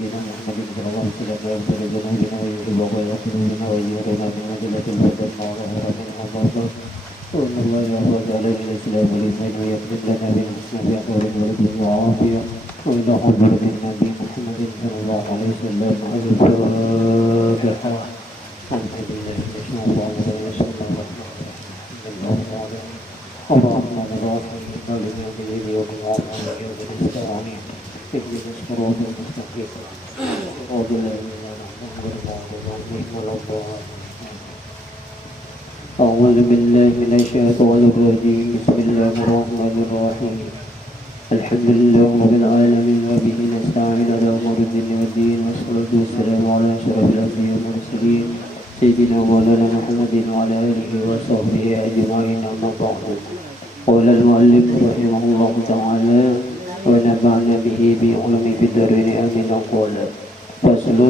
سيدنا محمد صلى الله عليه وسلم ويغفر ذنوبنا ويذهب ويغفر لنا ويجعلنا من منزلة البدن مع ظهر من الله وأن الله يعفو على الإسلام والإيمان ويكتب لنا بالحسنى في أقوال والدين وعافية وإن حضر بالنبي محمد صلى الله عليه وسلم على الفاتحة الحمد لله نشهد أن لا إله إلا الله اللهم نراهم من الذي يوم العالم ويوم الاستعانة اهدنا الصراط المستقيم صراط الذين أنعمت عليهم غير المغضوب أعوذ بالله من الشيطان الرجيم بسم الله الرحمن الرحيم الحمد لله رب العالمين وبه نستعين على أمور الدين والدين والصلاة والسلام على أشرف الأنبياء والمرسلين سيدنا مولانا محمد وعلى آله وصحبه أجمعين أما بعد قال المؤلف رحمه الله تعالى ونفعنا به بعلوم في الدارين آمين قال فصل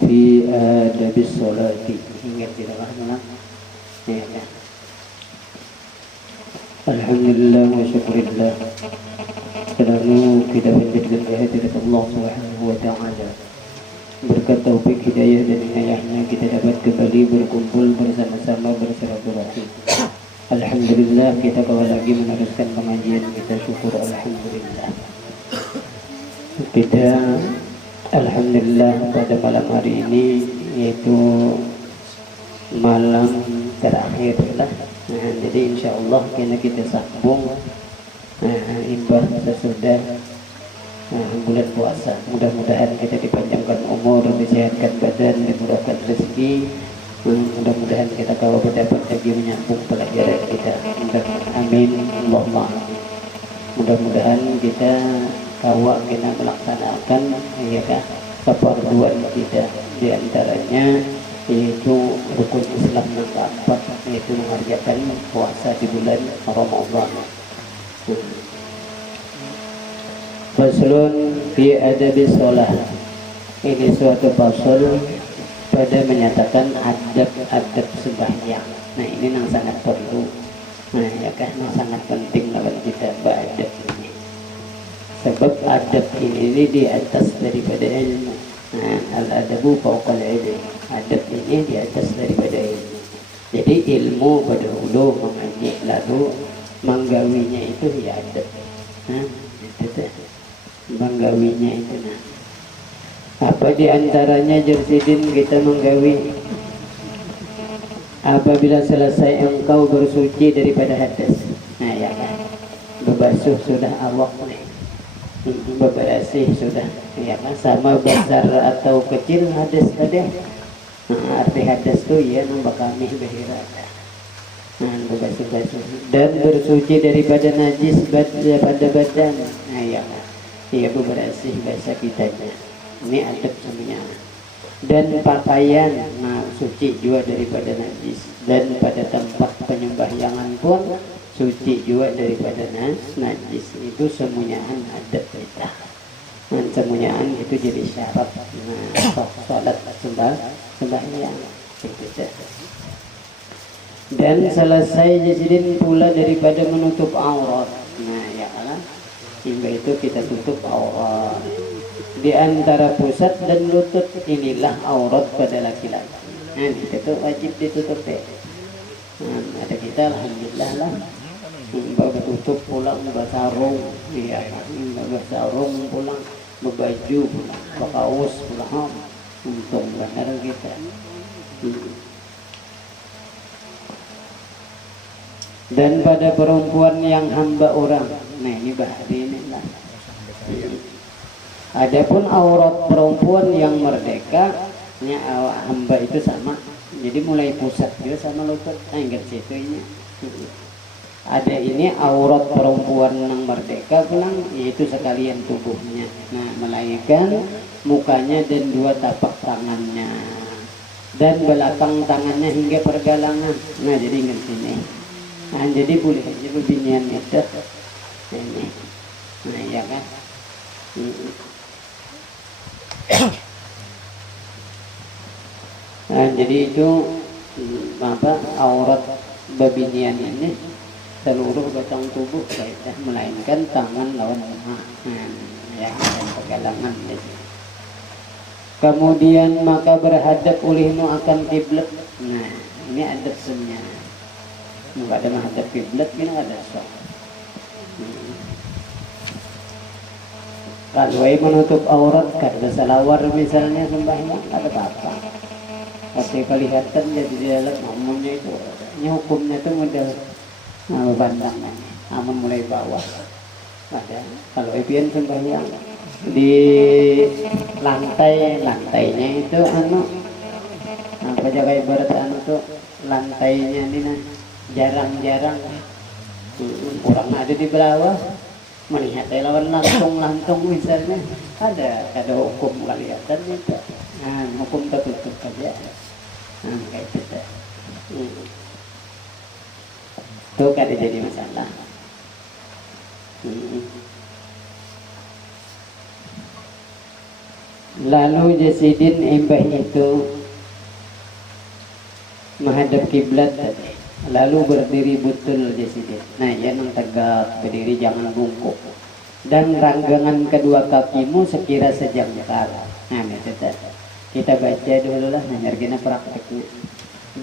في آداب الصلاة ingat tidak lah ya. Alhamdulillah wa syukurillah selalu kita panjatkan kehadirat Allah Subhanahu wa ta'ala. Berkat taufik hidayah dan inayahnya kita dapat kembali berkumpul bersama-sama bersilaturahim. Alhamdulillah kita kembali lagi meneruskan pengajian kita, syukur alhamdulillah. Kita alhamdulillah pada malam hari ini yaitu malam terakhir lah. Jadi insya Allah kita sambung imbas sesudah bulan puasa. Mudah-mudahan kita dipanjangkan umur, disehatkan badan, dimudahkan rezeki. Mudah-mudahan kita kawal dapat lagi menyambung pelajaran kita. Amin Allahumma. Mudah-mudahan kita kawal kita melaksanakan ya kan keperluan kita, di antaranya yaitu rukun Islam yang keempat, yaitu mengerjakan puasa di bulan Ramadan. Faslun fi adabi sholat. Ini suatu fasal pada menyatakan adab-adab sembahyang. Nah ini yang sangat perlu, nah ya kan, yang sangat penting lawan kita beradab ini. Sebab adab ini di atas daripada ilmu. Nah, al-adabu fawqal ilm. Adab ini di atas daripada ilmu. Jadi ilmu pada dahulu mengaji, lalu menggawinya itu ya adab. Nah, itu menggawinya itu nah. Apa di antaranya Jersidin kita menggawi? Apabila selesai engkau bersuci daripada hadas. Nah ya kan, berbasuh sudah awak nih, bebersih sudah ya kan, sama besar atau kecil hadas tadi. Arti hadas tu ya nambah kami berhirata. Berbasuh-basuh dan bersuci daripada najis pada badan. Nah ya kan, ia bebersih bahasa kitanya. Ini adab semuanya. Dan pakaian, nah suci juga daripada najis. Dan pada tempat penyembahyangan pun suci juga daripada najis. Itu semuanya adab kita. Dan semuanya itu jadi syarat salat sembahyang. Dan selesai jadidin pula daripada menutup aurat. Nah ya Allah, hingga itu kita tutup aurat. Di antara pusat dan lutut inilah aurat pada laki-laki. Nah itu wajib ditutup deh. Ada kita alhamdulillah lah, tutup pulang bersarung, ya, bersarung pulang, berbaju pulang, berkaos pulang, untung benar kita. Dan pada perempuan yang hamba orang, nah ini bahari ini lah. Adapun aurat perempuan yang merdeka, ya, hamba itu sama. Jadi mulai pusat dia sama lutut. Nah, ingat situ ini. Ada ini aurat perempuan yang merdeka pulang, yaitu sekalian tubuhnya. Nah, melainkan mukanya dan dua tapak tangannya dan belakang tangannya hingga pergelangan. Nah, jadi ingat sini. Nah, jadi boleh aja bebinian itu. Ini. Nah, ya kan. Nah, jadi itu apa aurat babinian ini seluruh batang tubuh melainkan tangan lawan muka, ya, dan pergelangan. Kemudian maka berhadap ulihmu akan kiblat. Nah, ini adab sunnah. Enggak ada menghadap kiblat, ini ada sok. Kalau menutup aurat karena salawar misalnya sembahyang ada apa-apa. Tapi kelihatan jadi di dalam ngomongnya itu, hukumnya itu model pandangan. Amun mulai bawah. Ada kalau ibian sembahyang di lantainya itu apa jaga ibarat tuh lantainya ini jarang-jarang orang ada di bawah melihat lawan lantung misalnya ada hukum kelihatan itu hukum tertutup aja kayak gitu itu kan jadi masalah. Lalu jasidin imbah itu menghadap kiblat tadi. Lalu berdiri betul jasidin. Nah, ya nang tegak berdiri jangan bungkuk. Dan ranggangan kedua kakimu sekira sejengkal. Nah, itu kita baca dulu lah nanyargina prakteknya.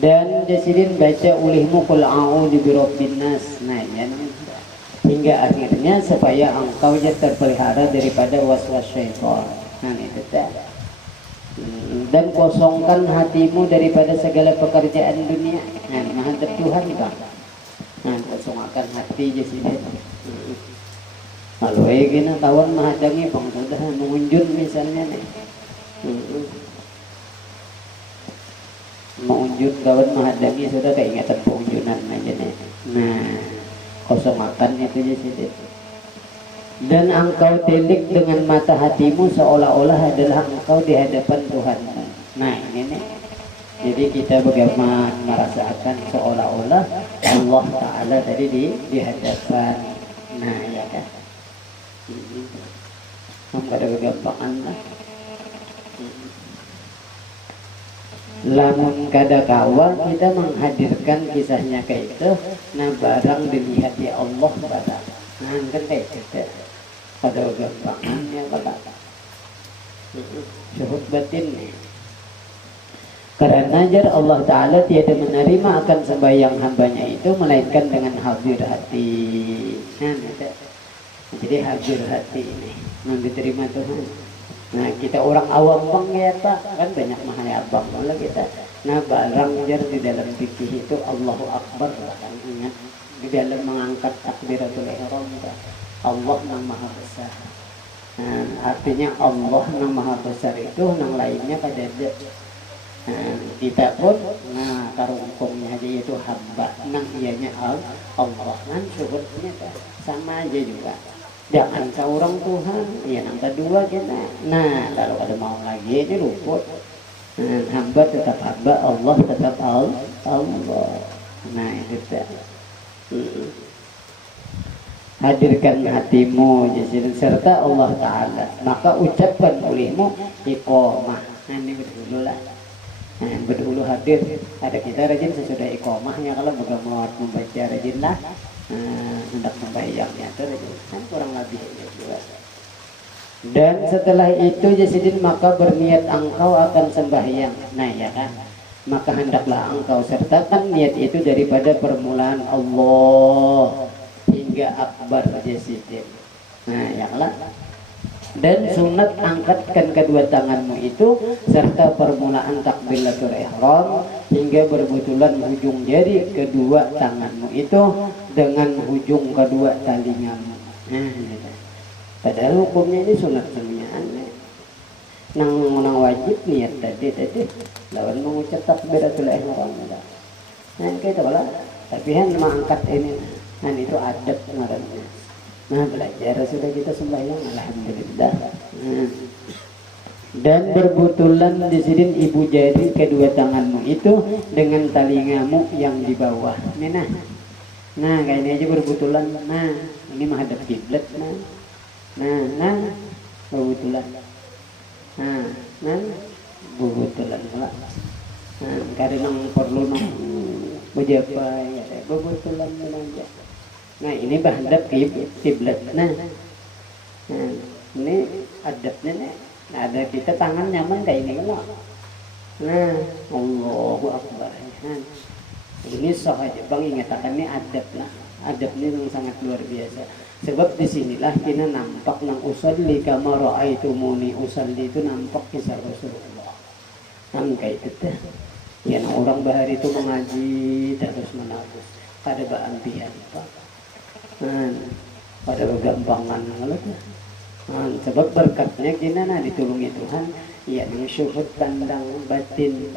Dan jasidin baca ulihmu qul a'udzu birabbin nas. Nah, ya hingga akhirnya supaya engkau terpelihara daripada waswas syaitan. Nah, itu dan kosongkan hatimu daripada segala pekerjaan dunia. Nah, menghadap Tuhan kan. Nah, kosongkan hati je sini. Kalau gini kawan menghadangi bang sudah mengunjun misalnya nih. Mengunjun kawan menghadangi sudah keingatan pengunjunan aja nih. Nah, kosongkan itu je sini. Dan engkau tilik dengan mata hatimu seolah-olah adalah engkau di hadapan Tuhan. Nah ini nih. Jadi kita bagaimana merasakan seolah-olah Allah Ta'ala tadi di hadapan. Nah ya kan. Enggak ada kegampangan lah. Lamun kada kawan kita menghadirkan kisahnya kayak itu. Nah barang dilihat ya Allah barang. Nah kan kayak gitu. Pada gampangannya kata syuhud batin nih. Karena jar Allah Ta'ala tiada menerima akan sembahyang hambanya itu melainkan dengan hadir hati. Nah, jadi hadir hati ini yang diterima Tuhan. Nah kita orang awam bang ya Pak kan banyak mahal abang malah kita. Nah barang jar di dalam fikih itu Allahu Akbar kan ingat di dalam mengangkat takbiratul ihram Allah yang maha besar. Nah, artinya Allah yang maha besar itu yang lainnya pada kita pun nah karungkungnya aja itu hamba nang ianya Allah kan syukurnya sama aja juga. Jangan ke orang Tuhan ya yang kedua kita. Nah kalau ada mau lagi ini luput. Hamba tetap hamba, Allah tetap Allah. Nah itu hadirkan hatimu serta Allah Ta'ala maka ucapkan olehmu iqamah. Nah ini berdulu lah. Nah berdulu hadir ada kita rajin sesudah iqamahnya kalau bagaimana membaca rajin lah hendak membayangnya itu rajin kan kurang lebih juga. Dan setelah itu jasidin maka berniat engkau akan sembahyang. Nah ya kan maka hendaklah engkau sertakan niat itu daripada permulaan Allah hingga akbar jasidin. Nah yang lah. Dan sunat angkatkan kedua tanganmu itu serta permulaan takbiratul ihram hingga berbetulan ujung jari kedua tanganmu itu dengan ujung kedua talingamu. Nah, padahal hukumnya ini sunat semuanya. Nang wajib niat tadi lawan mengucap takbiratul ihram. Nah kita lah. Tapi kan mengangkat ini. Nah itu adab ngarannya. Nah belajar sudah kita sembahyang alhamdulillah. Dan berbetulan di sini ibu jari kedua tanganmu itu dengan talingamu yang di bawah. Nah kayak ini aja berbetulan. Nah ini menghadap kiblat. Nah berbetulan. Nah berbetulan pula. Nah karena perlu bejapai berbetulan aja. Nah ini menghadap kiblat. Nah ini adabnya nih. Ada kita tangan nyaman kayak ini kan. Nah, Allahu Akbar. Nah, ini sahaja bang ingatakan ini adab lah. Adab ini yang sangat luar biasa. Sebab disinilah kita nampak nang usalli kama ra'aitumuni usalli itu nampak kisah Rasulullah. Nang kayak itu ya nah, orang bahari itu mengaji terus menerus. Pada baantian pak. Nah, pada gampangan malah. Nah, sebab berkatnya kita nah ditulungi Tuhan. Ya, syuhud pandang batin.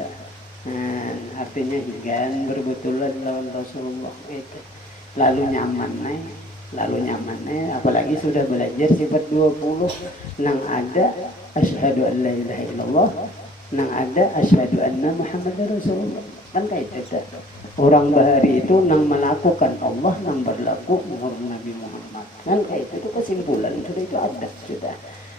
Nah, artinya higan berbetulan lawan Rasulullah itu. Lalu nyaman apalagi sudah belajar sifat 20 nang ada asyhadu an la ilaha illallah, nang ada asyhadu anna Muhammadar Rasulullah. Kan kayak itu. Orang bahari itu nang melakukan Allah, nang berlaku menghormati Nabi Muhammad. Kan kayak itu kesimpulan sudah itu ada sudah.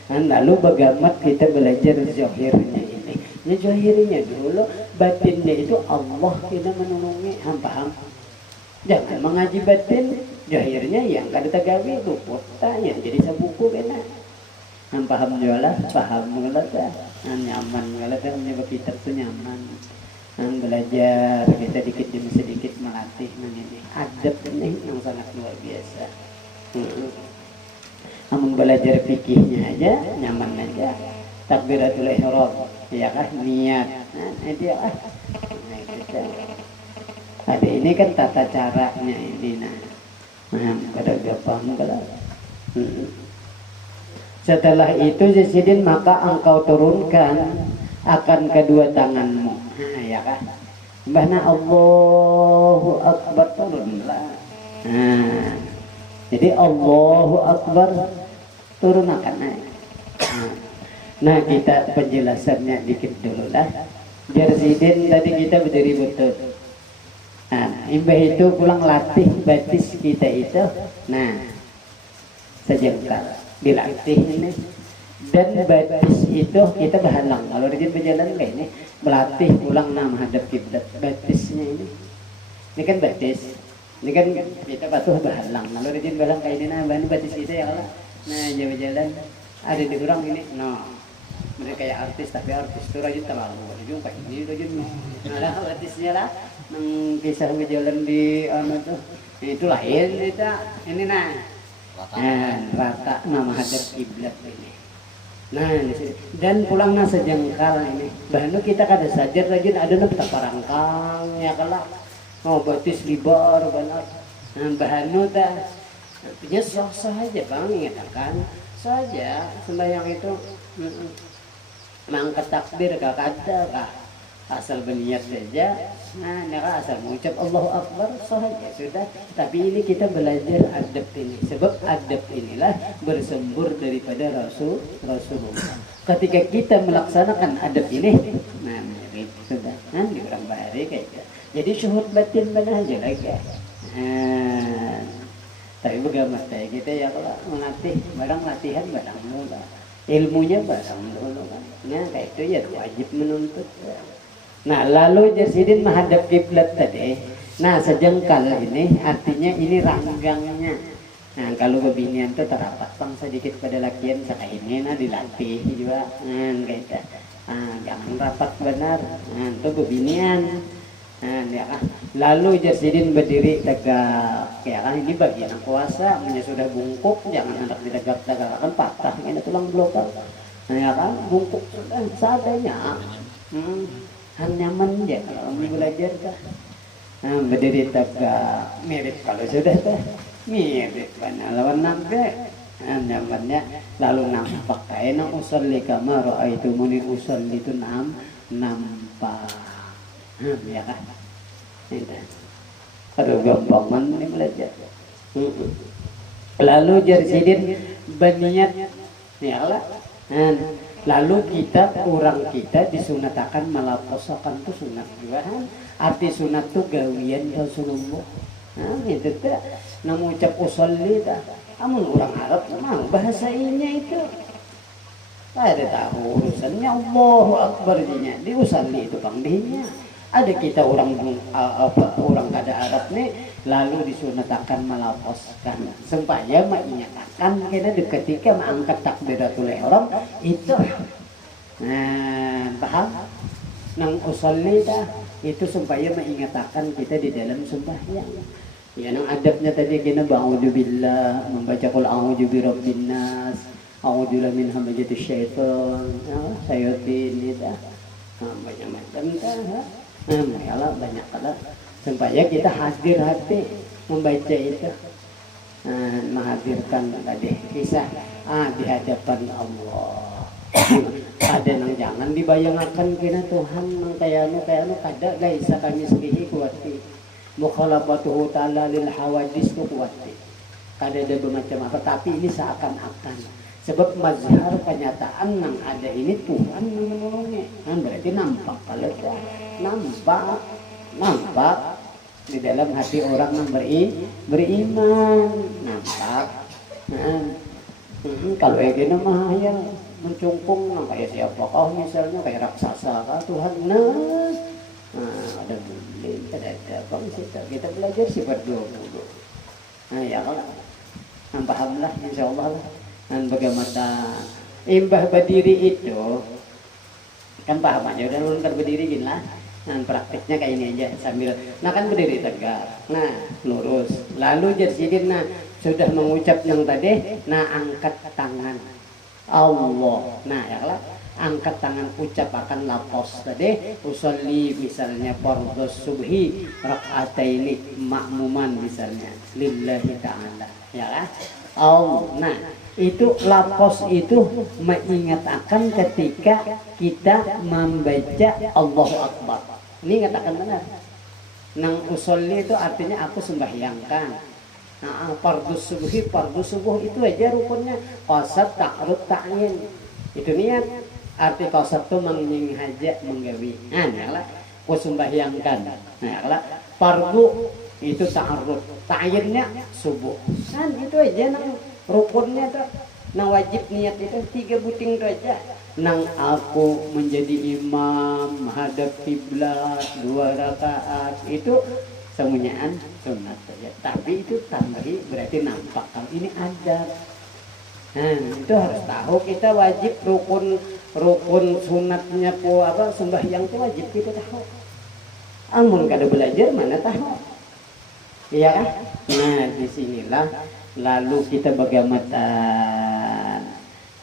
Dan lalu bagaimana kita belajar zahirnya ini? Ya zahirnya dulu, batinnya itu Allah kita menolongi, paham? Jangan mengaji batin, zahirnya yang kada tagawi luput yang jadi sabuku kena. Paham jualah, paham mengelata, nyaman mengelata menyebab kita tuh nyaman. Belajar kita dikit demi sedikit melatih ini adab ini yang sangat luar biasa. Namun belajar fikihnya aja nyaman aja. Takbiratul ihram, ya kan niat. Nah, itu ya. Nah, itu. Ada ini kan tata caranya ini nah pada gampang kalau. Setelah itu Zaidin maka engkau turunkan akan kedua tanganmu. Nah, ya kan. Bahna Allahu Akbar turunlah. Nah, jadi Allahu Akbar turun akan naik. Nah kita penjelasannya dikit dulu lah. Biar Zaidin tadi kita berdiri betul. Nah, imbah itu pulang latih batis kita itu. Nah, sejengkal dilatih ini. Dan batis itu kita berhalang. Kalau rajin berjalan kayak ini, melatih pulang nama hadap kiblat. Batisnya ini kan batis. Ini kan kita patuh berhalang. Kalau rajin berhalang kayak ini, nah batis kita ya Allah. Nah, jalan-jalan ada di kurang ini. No. Mereka kayak artis tapi artis itu rajin terlalu. Rajin kayak ini rajin. Nah, batisnya lah. Nang kisah berjalan di tuh itu lain kita ini rata nama hadap kiblat ini. Nah dan pulangnya sejengkal ini. Bahkan kita kada sajar rajin ada nang parangkang ya kalak. Oh batis libar banget. Nah bahanu dah. Artinya sah aja bang ingatkan saja sembahyang itu mangkat takbir gak ada kah. Asal berniat saja, nah asal mengucap Allahu Akbar sahaja sudah. Tapi ini kita belajar adab ini, sebab adab inilah bersumber daripada Rasulullah. Ketika kita melaksanakan adab ini, nah mirip sudah, nah di orang bahari kayak gitu. Jadi syuhud batin benar aja lagi. Tapi bagaimana kita ya kalau melatih barang latihan barang dulu, ilmunya barang dulu kan. Nah kayak itu ya wajib menuntut. Nah lalu Zaidin menghadap kiblat tadi. Nah sejengkal ini artinya ini ranggangnya. Nah kalau kebinian itu terapat bang sedikit pada lakian seperti ini, nah dilatih juga. Nah kayak jangan rapat benar. Nah itu kebinian. Nah ya kan. Lalu Zaidin berdiri tegak. Ya kan ini bagian kuasa. Punya sudah bungkuk jangan hendak ditegak-tegak kan patah ini tulang belakang. Nah ya kan bungkuk sudah seadanya. Nyaman aja kalau belajar kah. Nah, berdiri tegak mirip kalau sudah teh mirip mana lawan nampe. Nah, nyamannya lalu nampak kayak nang usolli kama ra'aitumuni usolli itu nampak. Ya kan. Itu. Aduh gampangan ini belajar. Lalu Zaidin berniat ya Allah. Lalu orang kita disunatakan melaposakan itu sunat juga kan. Arti sunat itu gawian Rasulullah. Nah itu tuh namun ucap usolli dah. Amun orang Arab memang bahasanya itu ada tahu urusannya Allahu Akbar dinya. Di usolli itu pangdinya. Ada kita orang kada Arab nih lalu disunatakan melaposkan supaya mengingatkan kita ketika mengangkat takbiratul ihram itu Nah, paham? Nang usolli dah itu supaya mengingatkan kita di dalam sembahyang. Ya, nang adabnya tadi kena ba'udzubillah, membaca qul a'udzu birabbin nas, a'udzu min hamazatis syaitan, sayyidin itu. Banyak macam dah. Ya banyak kala supaya kita hadir hati membaca itu. Menghadirkan tadi kisah di hadapan Allah. Ada nang jangan dibayangkan kena Tuhan nang kaya anu kada laisa kami sekihi kuwati mukhalafatuhu ta'ala lil hawadis kuwati kada ada bermacam apa, tapi ini seakan-akan sebab mazhar kenyataan nang ada ini Tuhan menolongnya. Berarti nampak kalau nampak di dalam hati orang yang beriman nampak. Kalau begini mah ya mencungkung nah, kayak siapakah misalnya kayak raksasa kah Tuhan ada beli ada bang kita belajar sifat 20 ya kalau pahamlah insyaallah lah. Dan bagaimana imbah berdiri itu kan paham aja udah lulun berdiri gini lah. Nah praktiknya kayak ini aja sambil kan berdiri tegak, lurus lalu jadi sudah mengucap yang tadi angkat tangan Allah, ya kalau angkat tangan ucap akan lapos tadi usolli misalnya fardhu subhi rakaataini makmuman misalnya lillahi ta'ala ya kan. Itu lapos itu mengingatkan ketika kita membaca Allahu Akbar. Ini katakan benar. Nang usolli itu artinya aku sembahyangkan. Fardhu subuh itu aja rukunnya qasad ta'rud ta'yin. Itu niat. Arti qasad itu menghaja menggawi. Lah ku sembahyangkan. Lah fardhu itu ta'arud. Ta'yinnya subuh. Itu aja nang rukunnya tuh. Nang wajib niat itu 3 buting itu aja. Nang aku menjadi imam hadap kiblat 2 rakaat itu semuanyaan sunat saja, tapi itu tambahi berarti nampak kalau ini ada. Itu harus tahu kita wajib rukun sunatnya sembahyang itu wajib kita tahu. Amun kada belajar mana tahu, iya kan? Disinilah lalu kita bagaimana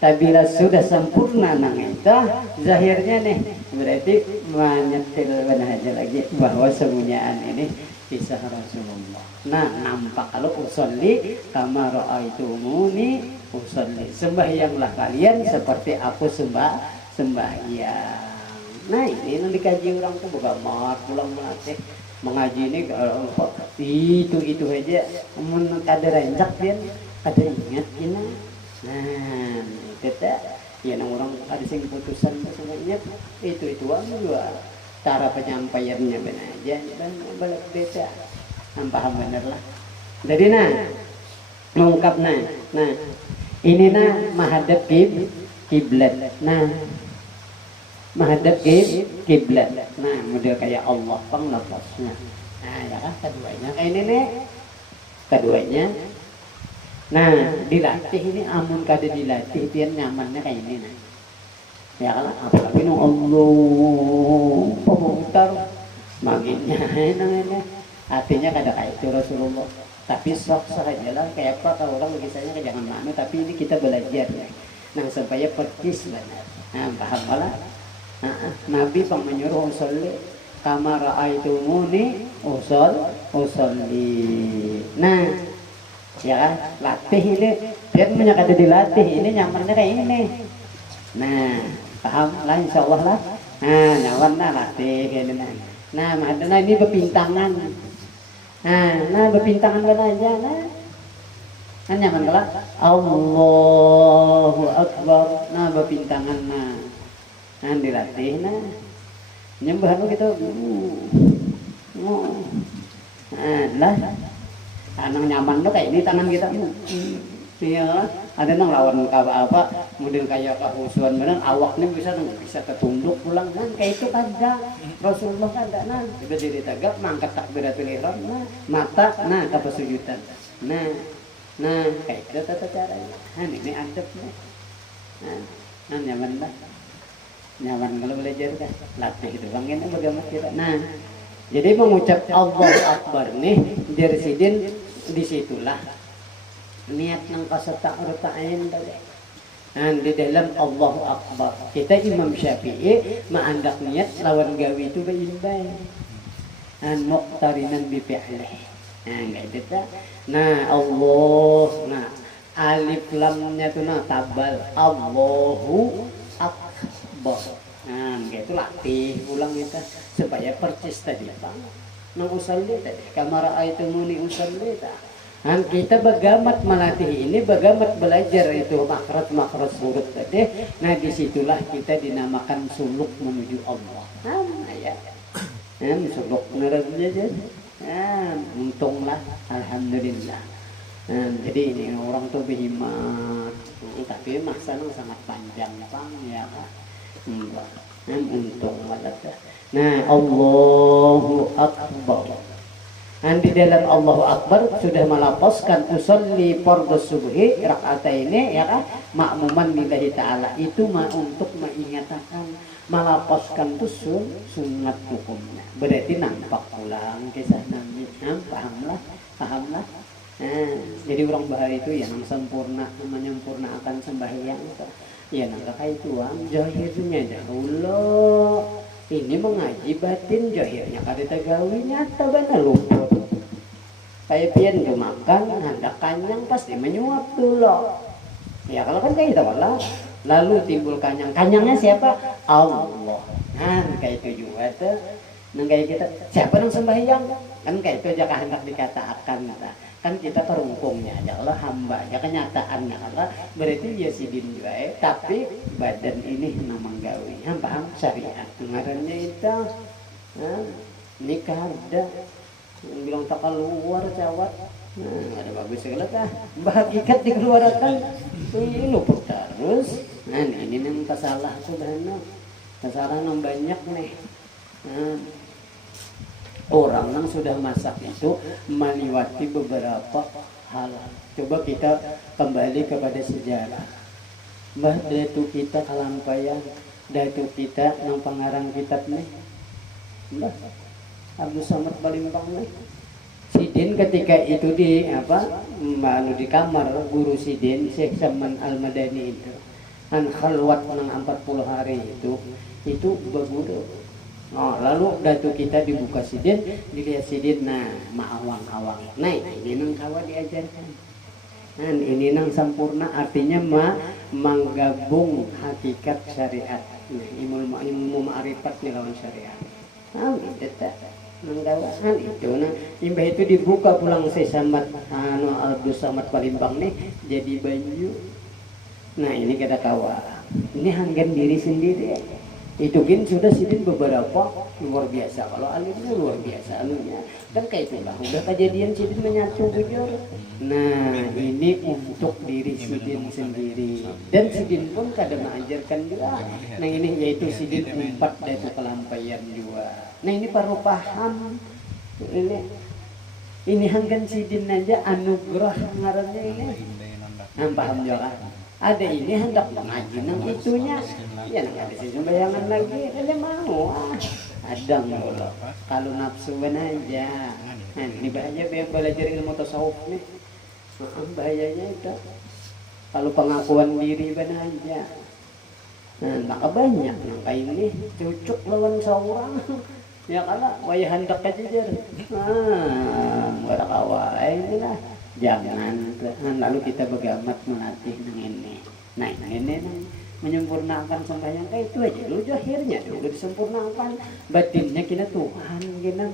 tabila sudah sempurna nang itu zahirnya nih berarti menyetil benar aja lagi bahwa semuanyaan ini kisah Rasulullah. Nampak kalau usolli kama ra'aitumuni usolli, sembahyanglah kalian seperti aku sembahyang. Ini yang dikaji orang tuh bukan pulang melatih mengaji ini itu aja kada rancak dia kada ingat ini. Kita ya orang ada sing putusan semuanya itu juga cara penyampaiannya benar aja dan balik beda. Paham bener lah. Jadi mengungkap ini menghadap kiblat. Menghadap kiblat. Model kayak Allah penglapasnya. Ya kan keduanya kayak ini nih. Keduanya dilatih ini amun kada dilatih biar nyamannya kayak ini ya kan apalagi Allah pemutar maginya artinya kada kayak itu Rasulullah, tapi sok saja lah kayak apa kalau orang biasanya jangan mana, tapi ini kita belajar ya supaya percis benar. Paham lah. Nabi pang menyuruh usolli kama ra'aitumuni usolli. Ya kan, latih ini biar punya kada dilatih ini nyamannya kayak ini. Paham lah insyaallah lah. Nyaman latih kayak ini. Ini berpintangan. Berpintangan kan aja kan nyaman kalau Allahu Akbar berpintangan dilatih nyembah gitu lah tanang nyaman tuh kayak ini tangan kita iya ada nang lawan apa model kayak kehusuan bener awaknya bisa ketunduk pulang kayak itu kada Rasulullah kada kita diri tegak mangkat takbiratul ihram mata ke sujudan kayak itu tata caranya ini adabnya nyaman lah Nyaman kalau belajar kan latih itu bang ini bagaimana kita. Nah jadi mengucap Allahu Akbar nih dari sidin disitulah niat nang kasata rutain tadi. Nah di dalam Allahu Akbar kita Imam Syafi'i maandak niat lawan gawi itu berimbang. Nah muqtarinan bi fi'lih. Nah gitu ta. Nah Allah nah alif lamnya tuh nah tabal Allahu Akbar. Nah gitu latih ulang kita supaya percis tadi bang. Nang usalli tadi kamar itu muni usalli ta. Dan kita bagamat melatih ini, bagamat belajar itu makhraj huruf tadi. Nah disitulah kita dinamakan suluk menuju Allah. Nah ya, suluk nerangnya jadi. Nah, untunglah, alhamdulillah. Nah, jadi ini orang tuh berhimat, tapi masanya sangat panjang bang ya pak. Untung malah. Nah Allahu Akbar. Dan di dalam Allahu Akbar sudah melapaskan usolli fardhu subhi rakaataini ya kan makmuman lillahi taala itu untuk mengingatkan melapaskan tuh sunat hukumnya berarti nampak pulang kisah Nabi pahamlah nah, jadi orang bahaya itu ya yang sempurna menyempurnakan sembahyang ya nangka kayak tuang jahirnya dahulu ini mengaji batin jahirnya kada tegawi nyata bana lumpur kayak pian ke makan hendak kanyang pasti menyuap dulu ya kalau kan kayak gitu lah lalu timbul kanyangnya siapa Allah nah kayak itu juga tuh nang kayak kita siapa nang sembahyang kan kayak itu aja hendak dikatakan kan kita terungkungnya aja Allah hamba ya kenyataannya Allah berarti dia sidin juga tapi badan ini memang gawi paham syariat ngarannya itu nikah ada yang bilang tak keluar cawat ada bagus segala kah bahagikat dikeluarkan ini luput terus nah ini yang kesalah sebenarnya kesalahan yang banyak nih orang yang sudah masak itu melewati beberapa hal. Coba kita kembali kepada sejarah. Mbah datu kita kalampayan, datu kita yang pengarang kitab nih. Mbah Abdul Samad Balimbang nih. Sidin ketika itu di di kamar guru Sidin Syekh Saman Al-Madani itu. An khalwat nang 40 hari itu berguru. Oh, lalu datu kita dibuka sidin, dilihat sidin, nah ma'awang-awang. Nah, ini nang kawa diajarkan. Nah, ini nang sempurna artinya menggabung hakikat syariat. Nah, ilmu ma'rifat lawan syariat. Nah, itu tak. Nanggawasan itu nah, imbah itu dibuka pulang sesamat Abdul Samad Palimbang nih jadi banyu. Nah, ini kita kawa. Ini hanggan diri sendiri. Itu kan sudah sidin beberapa luar biasa kalau alimnya luar biasa anunya kan kayak itulah udah kejadian sidin menyatu bujur nah ini untuk diri sidin sendiri dan sidin pun kadang mengajarkan juga nah ini yaitu sidin 4 dari kelampaian juga nah ini perlu paham ini hanggan sidin aja anugerah ngarannya ini paham juga ada ini hendak mengaji nang itunya ya nang ada sembayangan lagi ada mau adang dulu kalau nafsu aja nah ini bahaya belajar ilmu tasawuf nih bahayanya itu kalau pengakuan diri aja nah maka banyak yang kayak ini cucuk lawan seorang ya kalau waya hendak aja jadi nggak ada kawal inilah jangan lalu kita begamat melatih ini nah ini menyempurnakan sembahyang kayak itu aja lu jahirnya dulu disempurnakan batinnya kita Tuhan kita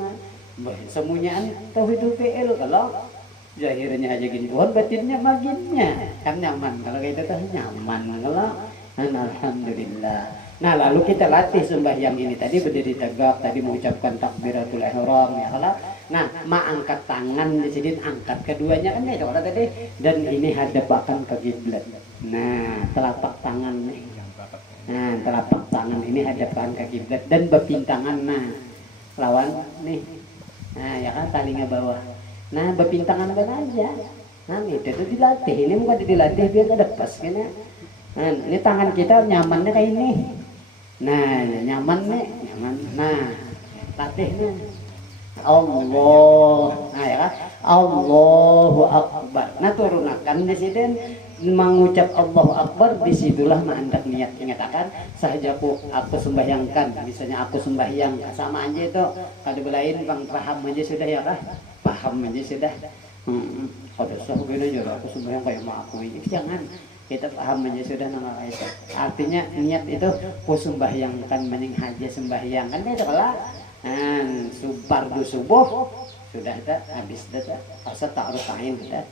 semuanya tauhidul fi'il kalau jahirnya aja gini Tuhan batinnya maginnya kan nyaman kalau kayak itu tuh nyaman kalau alhamdulillah. Nah lalu kita latih sembahyang ini tadi berdiri tegak tadi mengucapkan takbiratul ihram ya kalau nah angkat tangan di sini angkat keduanya kan ya kalau tadi dan ini hadap akan ke kiblat nah telapak tangan nih nah telapak tangan ini hadapkan ke kiblat dan bepintangan nah lawan nih nah ya kan talinya bawah nah bepintangan kan aja nah itu dilatih ini bukan dilatih biar ada pas kena nah ini tangan kita nyamannya kayak ini Nah, nyaman nih, nyaman. Nah, latihnya Allah. Nah, ya kan? Allahu Akbar. Nah, turunakan di sini mengucap Allahu Akbar, disitulah mandak niat mengatakan sahajaku aku sembahyangkan, misalnya aku sembahyang, sama aja itu kada belain bang paham aja sudah ya kah, paham aja sudah. Kalau sah gini aja aku sembahyang kayak mau aku ini, jangan, kita paham aja sudah nama itu. Artinya niat itu ku sembahyangkan mening haja sembahyang kan itu kalau fardu subuh sudah dah habis dah, asal tak harus lain dah.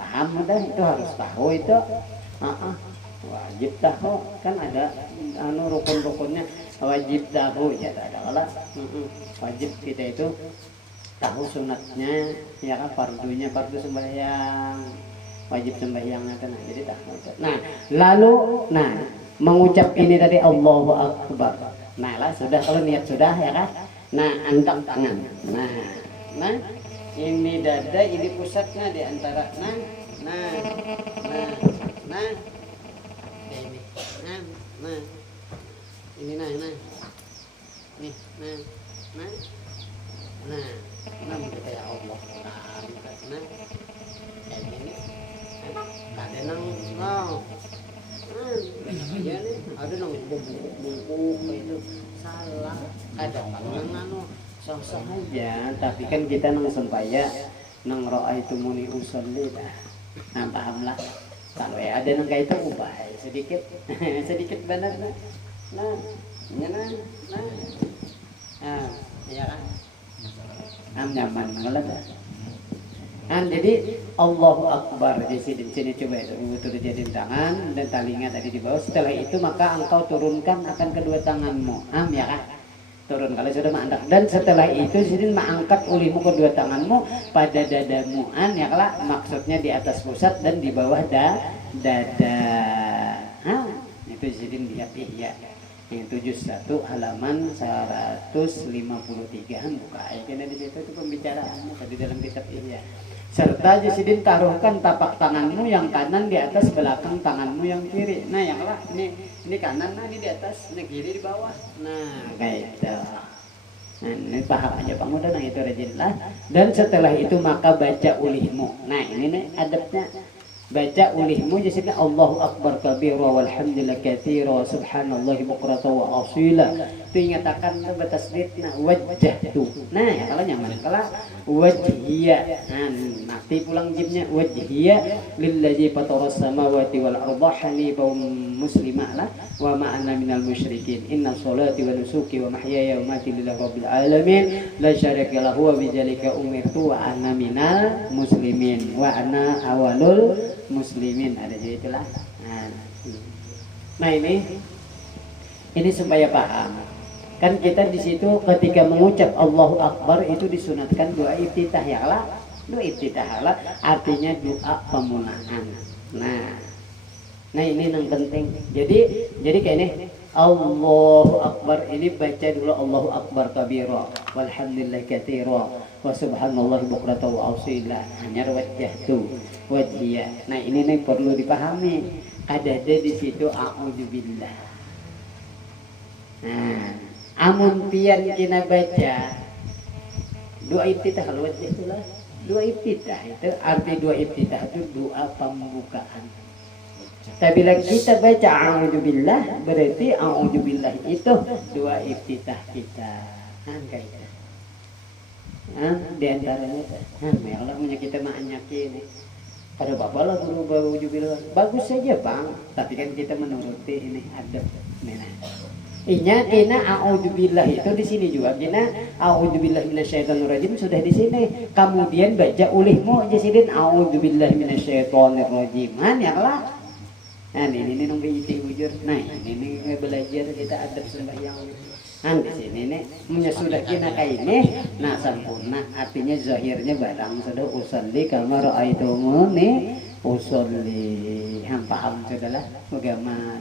Paham dah itu harus tahu itu. Wajib tahu kan ada rukun-rukunnya, wajib tahu ya ada lah. Wajib kita itu tahu sunatnya ya kan, fardunya fardu sembahyang, wajib sembahyangnya kan, jadi tahu. Nah lalu mengucap ini tadi Allahu Akbar. Nah lah sudah, kalau niat sudah ya kan. Nah angkat tangan. Nah ini dada, ini pusatnya di antara ini ini kita ya Allah. Kayak gini ada nang iya nih, ada nang bungkuk itu salah, ada nang sah-sah aja, tapi kan kita nang sempaya nang roa itu muni usolli dah. Nah paham lah, kalau ya ada nang kayak itu ubah sedikit sedikit benar nah ya kan nyaman malah dah. Jadi Allahu Akbar di sini coba itu betul dijadiin tangan dan talinya tadi di bawah. Setelah itu maka engkau turunkan akan kedua tanganmu, ya kan? Turun kalau sudah mengangkat, dan setelah itu sini mengangkat ulihmu kedua tanganmu pada dadamu, ya kan? Maksudnya di atas pusat dan di bawah dada. Itu sini lihat ya. Yang 71 halaman 153 buka aja di situ itu pembicaraannya tadi dalam kitab Ihya. Serta jisidin taruhkan tapak tanganmu yang kanan di atas belakang tanganmu yang kiri. Nah yang lah ini kanan, nah ini di atas, ini kiri di bawah. Nah kayak itu. Nah ini paham aja Bang, udah nah itu rajin lah. Dan setelah itu maka baca ulihmu. Nah ini nih adabnya. Baca ulihmu jadi Allahu Akbar kabira walhamdulillah katsira wa subhanallahi bukratan wa asila. Itu ingatakan batasdidna wajjahtu. Nah ya kalau nyaman kalau wajhiya, nanti pulang jibnya wajhiya lillazi fataras samawati wal arda hanifan muslimah lah wa ma ana minal musyrikin. Inna sholati wa nusuki wa mahyaya wa mamati lillahi rabbil alamin la syarika lahu wa bidzalika umirtu wa ana minal muslimin wa ana awalul muslimin. Ada jadi itulah. Nah ini supaya paham. Kan kita di situ ketika mengucap Allahu Akbar itu disunatkan doa iftitah ya lah. Doa iftitah lah artinya doa pemulaan. Nah ini yang penting. Jadi kayak ini Allahu Akbar ini baca dulu Allahu Akbar kabira walhamdulillah katsira wa subhanallah bukratan wa asila hanya wajjahtu wajhiya. Nah ini nih perlu dipahami. Ada di situ a'udzubillah. Amun pian kita baca doa iftitah, kalau wajah itulah doa iftitah itu arti doa iftitah itu doa pembukaan. Tapi bila kita baca a'udzubillah berarti a'udzubillah itu doa iftitah kita. Kayak itu. Di antaranya ya Allah punya kita ma'anyaki ini. Pada bapak lah guru a'udzubillah. Bagus saja Bang, tapi kan kita menuruti ini adab. Kina a'udzubillah itu di sini juga. Kina a'udzubillah minasyaitonirrajim sudah di sini. Kemudian baca ulihmu jasidin a'udzubillah minasyaitonirrajim. Ya lah. Nah ini nunggu isi bujur. Nah ini belajar kita adab sembahyang. Di sini nih sudah kina kayak ini. Nah sempurna artinya zahirnya barang sudah usolli kama ra'aitumuni usolli. Paham sudahlah agama.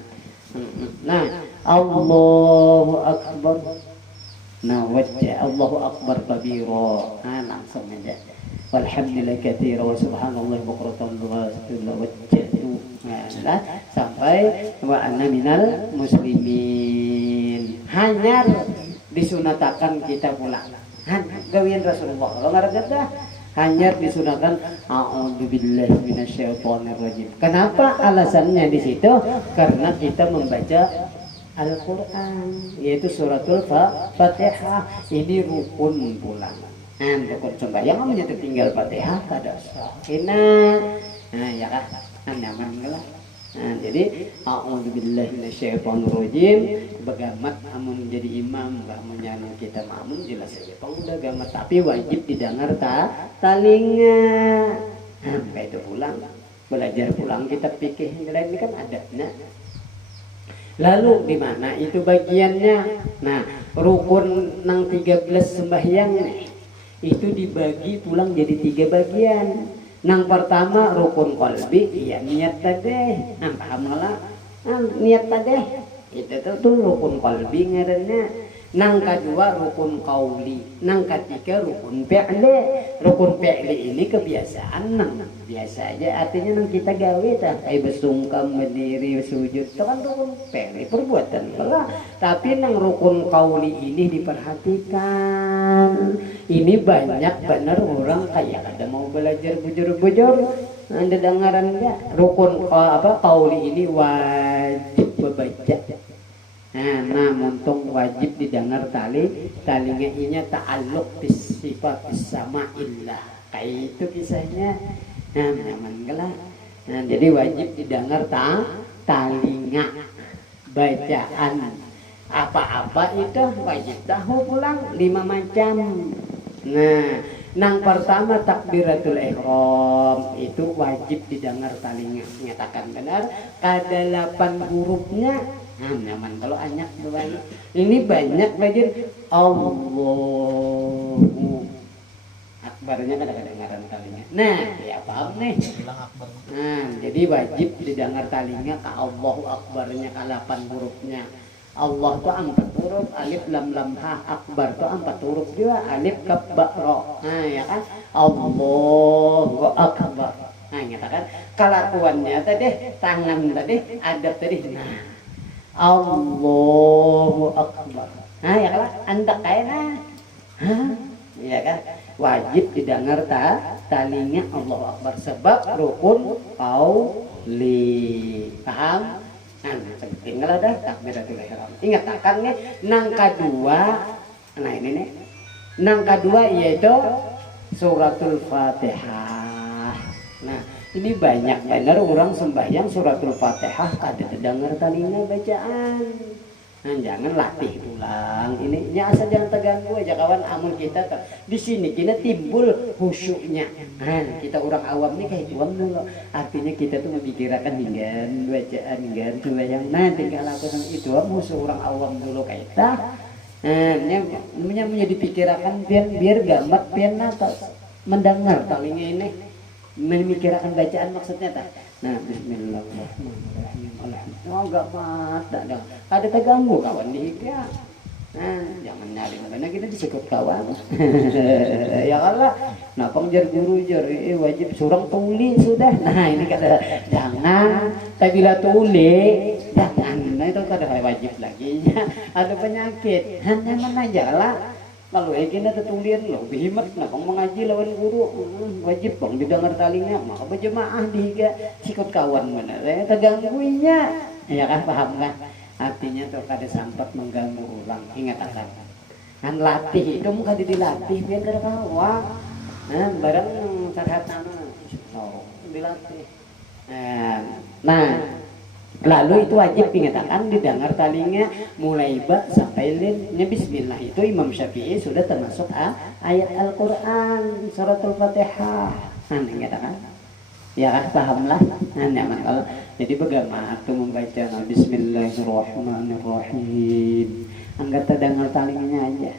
Nah Allahu Akbar. Nah wajah Allahu Akbar kabira. Langsung aja. Walhamdulillah katsira wa subhanallah bukratan wa asila wajjahtu. Sampai wa anna minal muslimin. hanya disunatakan kita pulang. Gawian Rasulullah kalau ngarep hanya disunahkan a'udzubillahi minasyaitonirrajim. Kenapa alasannya di situ? Karena kita membaca Al-Qur'an, yaitu suratul Fatihah. Ini rukun pulang. Rukun sembahyang namanya tinggal Fatihah kada sakinah. Ya kan? Nyaman lah. Jadi a'udzubillahi minasyaitonirrajim. Bagamat amun jadi imam enggak menyanyi kita makmum jelas saja udah gamat, tapi wajib didengar talinga. Kayak itu pulang belajar pulang kita pikir ini kan adabnya. Lalu di mana itu bagiannya? Nah, rukun nang 13 sembahyang itu dibagi pulang jadi 3 bagian. Nang pertama rukun qalbi, ya niat tadi. Paham lah? Niat tadi. Itu tuh rukun qalbi ngaranna. Nang kedua rukun qauli, nang ketiga rukun fi'li. Rukun fi'li ini kebiasaan nang biasa aja, artinya nang kita gawe tah kayak bersungkem, berdiri, sujud itu kan rukun fi'li, perbuatan lah. Tapi nang rukun qauli ini diperhatikan. Ini banyak bener orang kayak ada mau belajar bujur-bujur. Anda dengaran enggak? Rukun qauli ini wajib membaca. Nah, untung wajib didengar talinya inya ta'alluq bisifat sama'illah. Kayak itu kisahnya. Nah, nyaman gelah. Nah, jadi wajib didengar talinga bacaan apa-apa itu wajib tahu pulang 5 macam. Nah, nang pertama takbiratul ihram itu wajib didengar talinga. Nyatakan benar ada 8 hurufnya. Nyaman kalau banyak banyak. Ini banyak belajar Allahu Akbarnya kadang-kadang talinya. Nah, ya paham nih. Jadi wajib didengar talinya ke Allahu Akbarnya ke 8 hurufnya. Allah tuh 4 huruf, alif lam lam ha, akbar tuh 4 huruf juga, alif kaf ba ra. Nah, ya kan? Allahu Akbar. Nah, nyatakan kelakuannya tadi, tangan tadi, adab tadi. Nah, Allahu Akbar. Nah, ya kan? Anda kayaknya, ya kan? Wajib didengar talinya Allahu Akbar sebab rukun qauli. Paham? Nah, tinggal ada takbiratul ihram. Ingat akan nih nang kedua. Nah, ini nih. Nang kedua yaitu suratul Fatihah. Nah, ini banyak benar orang sembahyang suratul Fatihah kada terdengar talinga bacaan. Nah, jangan latih ulang. Ini asal jangan terganggu aja kawan. Amun kita di sini kita timbul khusyuknya. Nah, kita orang awam nih kayak awam dulu. Artinya kita tuh memikirkan hingga bacaan hingga yang nah tinggal lakukan itu musuh orang awam dulu kayak kita. Nah, menjadi pikirakan biar gamat biar atau mendengar talinga ini. Memikirkan bacaan maksudnya tak. Nah, bismillahirrahmanirrahim. Alhamdulillah. Enggak mata dah. Ada terganggu kawan di hika. Nah, jangan nyari mana kita disekut kawan. Ya Allah, napa jar guru jar wajib surang tuli sudah. Nah, ini kata jangan. Tapi bila tuli jangan. Nah, itu kada wajib lagi. Ada penyakit. Hanya mana aja lah. Kalau kita tertulian loh, bihimat nah kong mengaji lawan guru wajib bang didengar talinya, maka berjemaah dihiga sikut kawan mana, tergangguinya, ya kan paham kan? Artinya tuh kada sampai mengganggu ulang, ingat akan. Kan latih itu muka dilatih biar terkawa, barang terhadap nama, dilatih. Nah. Lalu itu wajib dikatakan didengar talinya mulai ba sampai linnya bismillah itu Imam Syafi'i sudah termasuk ayat Al-Qur'an suratul Fatihah. Nah, dikatakan ya kan pahamlah. Nah, nyaman kalau jadi bagaimana tuh membaca bismillahirrahmanirrahim. Angkat terdengar talinya aja.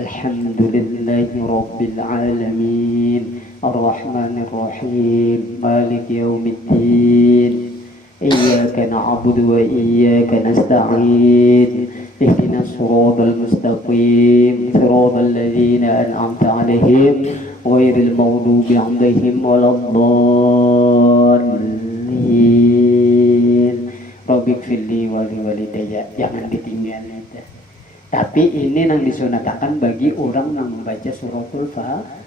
Alhamdulillahirabbil alamin arrahmanirrahim maliki yaumiddin. إياك نعبد وإياك نستعين اهدنا الصراط المستقيم صراط الذين أنعمت عليهم غير المغضوب عليهم ولا الضالين رب اغفر لي ولوالدي. Jangan ditinggal itu. Tapi ini yang disunatakan bagi orang yang membaca suratul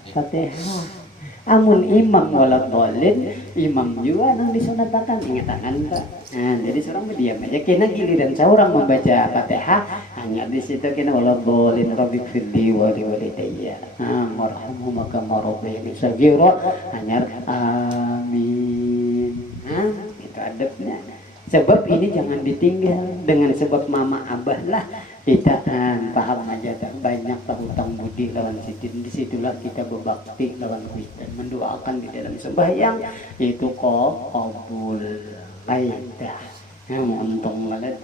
Fatihah. Amun imam walat dolin, imam juga yang disunatakan, ingatan Pak. Nah, jadi seorang berdiam aja. Kena giliran seorang membaca Fatihah, hanya di situ kena walat dolin, Rabbik firli wali walidayya, warhamhuma kama rabbayani shaghira, hanya amin. Nah, itu adabnya. Sebab ini jangan ditinggal dengan sebab mama abah lah kita paham aja tak banyak hutang budi lawan sidin. Disitulah kita berbakti lawan kita, mendoakan di dalam sembahyang itu kabul kaidah. Untung banget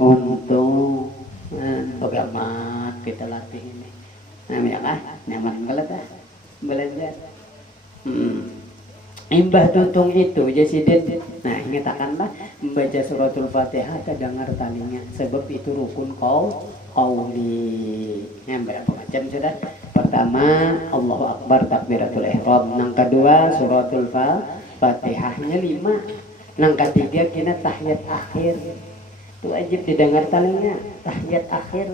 untung bagaimana kita latih ini. Ya kan nyaman banget belajar. Imbah tuntung itu jasidin. Nah ingatakanlah membaca suratul Fatihah kedengar talinya, sebab itu rukun qauli. Berapa macam sudah? Pertama Allahu Akbar takbiratul ihram. Yang kedua suratul Fatihahnya 5. Yang ketiga kena tahiyat akhir. Itu wajib didengar talinya tahiyat akhir.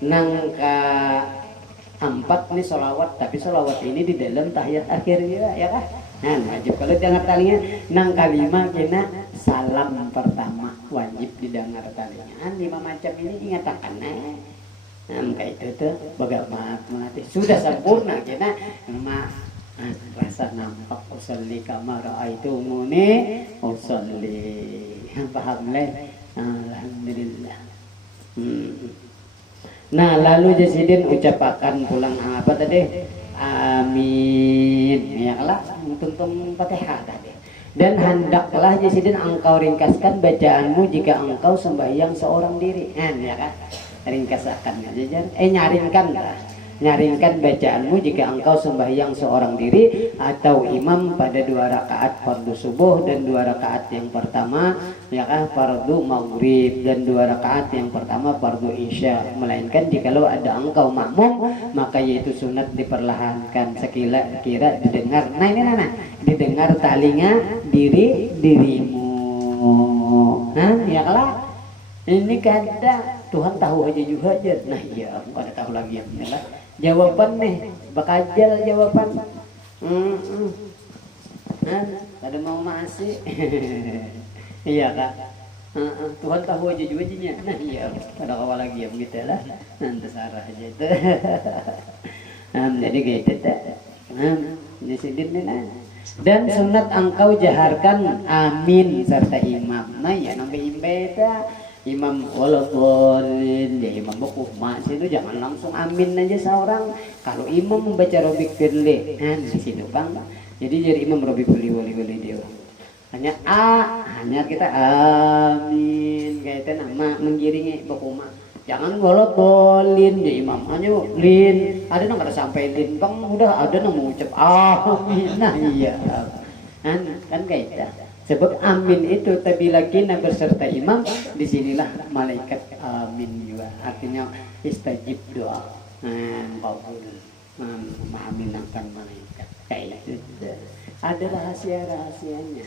Yang keempat nih sholawat, tapi sholawat ini di dalam tahiyat akhir ya kan? Nah, wajib kalau dengar talinya. Nang kalima kena salam pertama wajib didengar talinya. 5 macam ini ingatakan. Kayak itu tuh bagaimana melatih sudah sempurna kena rasa nampak usolli kama raaitumuni usolli. Paham leh? Alhamdulillah. Nah, lalu jasidin ucapakan pulang apa tadi? Amin. Ya Allah, tuntung Fatihah tadi. Dan hendaklah jasidin engkau ringkaskan bacaanmu jika engkau sembahyang seorang diri. Ya kan? Ringkaskan aja nyaringkan bacaanmu jika engkau sembahyang seorang diri atau imam pada 2 rakaat fardu subuh dan 2 rakaat yang pertama ya kan fardu maghrib dan 2 rakaat yang pertama fardu isya, melainkan jikalau ada engkau makmum maka yaitu sunat diperlahankan sekira-kira didengar didengar talinga dirimu. Ya kalau ini kada Tuhan tahu aja juga aja. Nah iya pada tahu lagi ya. Jawaban nih bakajal jawaban. Ada mau masih iya kak. Tuhan tahu aja juga aja. Nah iya pada awal lagi ya begitu lah. Nanti sarah aja itu. Jadi kayak itu. Disidin nih. Dan sunat engkau jaharkan amin serta imam. Nah ya nampi beda. Imam walaupun ya imam buku masih itu jangan langsung amin aja seorang. Kalau imam membaca Rabbik firli, di situ bang. Jadi jadi imam Rabbik firli wali dia. Hanya kita amin kayak itu nama menggiringi buku mah. Jangan walaupun ya imam hanya lin. Ada nggak ada sampai lin bang udah ada nang mengucap amin. Nah iya kan kayak itu. Sebab amin itu tabila kina berserta imam, disinilah malaikat amin juga. Artinya istajib doa. Kabul. Mengaminkan malaikat. Kayak itu. Ada rahasia-rahasianya.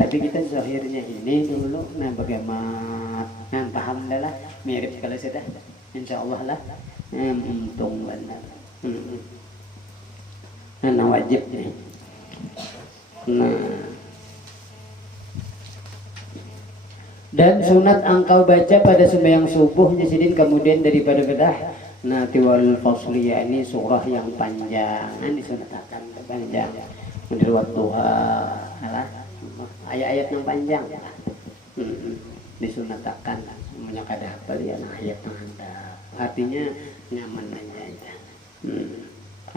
Tapi kita zahirnya ini dulu. Bagaimana? Paham dah lah. Mirip kalau sudah. Insya Allah lah. Untung benar. Wajib nih. Dan sunat engkau baca pada sembahyang subuh jasidin kemudian daripada bedah tiwal fasliyah ini surah yang panjang disunatkan panjang menurut waktu ayat-ayat yang panjang disunatkan menyakada hafal ya ayat yang handap artinya nyaman aja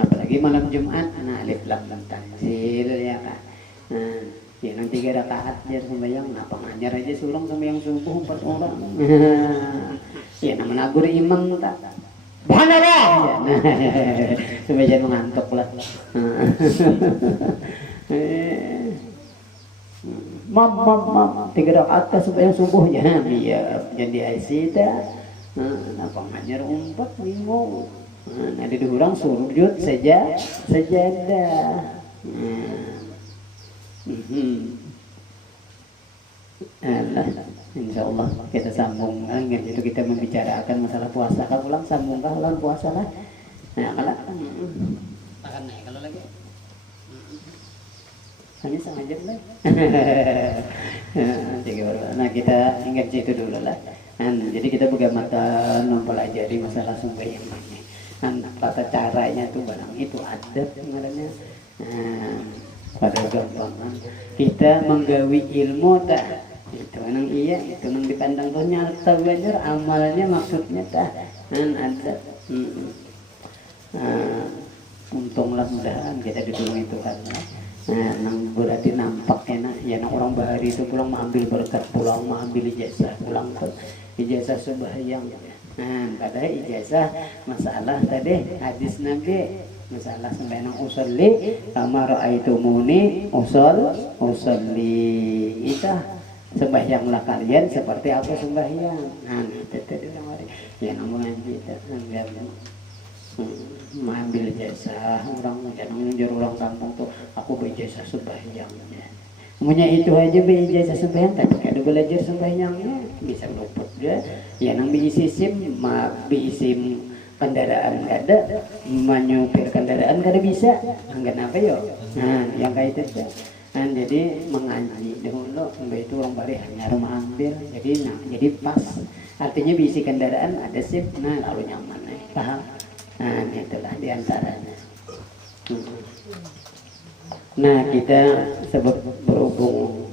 apalagi malam Jumat alif lam tanzil ya kan ya nanti 3 rakaat jar sembahyang apa ngajar aja surang sembahyang subuh 4 orang ya namanya nagur imam tak bahana lah sembahyang mengantuk lah mam 3 rakaat ke sembahyang subuhnya iya jadi aisida apa ngajar 4 minggu nanti diurang sujud sajadah Insya Allah kita sambung itu kita membicarakan masalah puasa. Kalau ulang sambung kah lawan puasa lah. Nah kalau makan naik kalau lagi. Kami sama aja lah. Nah kita ingat situ dulu lah. Jadi kita pegang mata mempelajari masalah sembahyang ini. Tata caranya tuh barang itu adat sebenarnya. Pada gampang kita menggawi ilmu tak itu nang iya itu nang dipandang tuh nyata belajar amalnya maksudnya tak ada untunglah mudahan kita ditolongi Tuhan. Nang berarti nampak enak ya nang orang bahari itu pulang mengambil berkat pulang mengambil ijazah pulang tuh ijazah sembahyang. Padahal ijazah masalah tadi hadis Nabi masalah sembahyang usolli kama ra'aitumuni usolli itu sembahyanglah kalian seperti aku sembahyang. Itu tadi ya namun kita mengambil jasa orang jangan ngejar orang kampung tuh aku berjasa sembahyangnya. Punya itu aja berjasa sembahyang tapi kada belajar sembahyangnya bisa luput dia. Ya nang biisi SIM biisi kendaraan kada menyupir kendaraan kada bisa anggan apa yo yang kayak itu jadi mengaji dahulu itu orang bari hanya mengambil jadi pas artinya bisi kendaraan ada SIM lalu nyaman paham itulah diantaranya. Kita sebab berhubung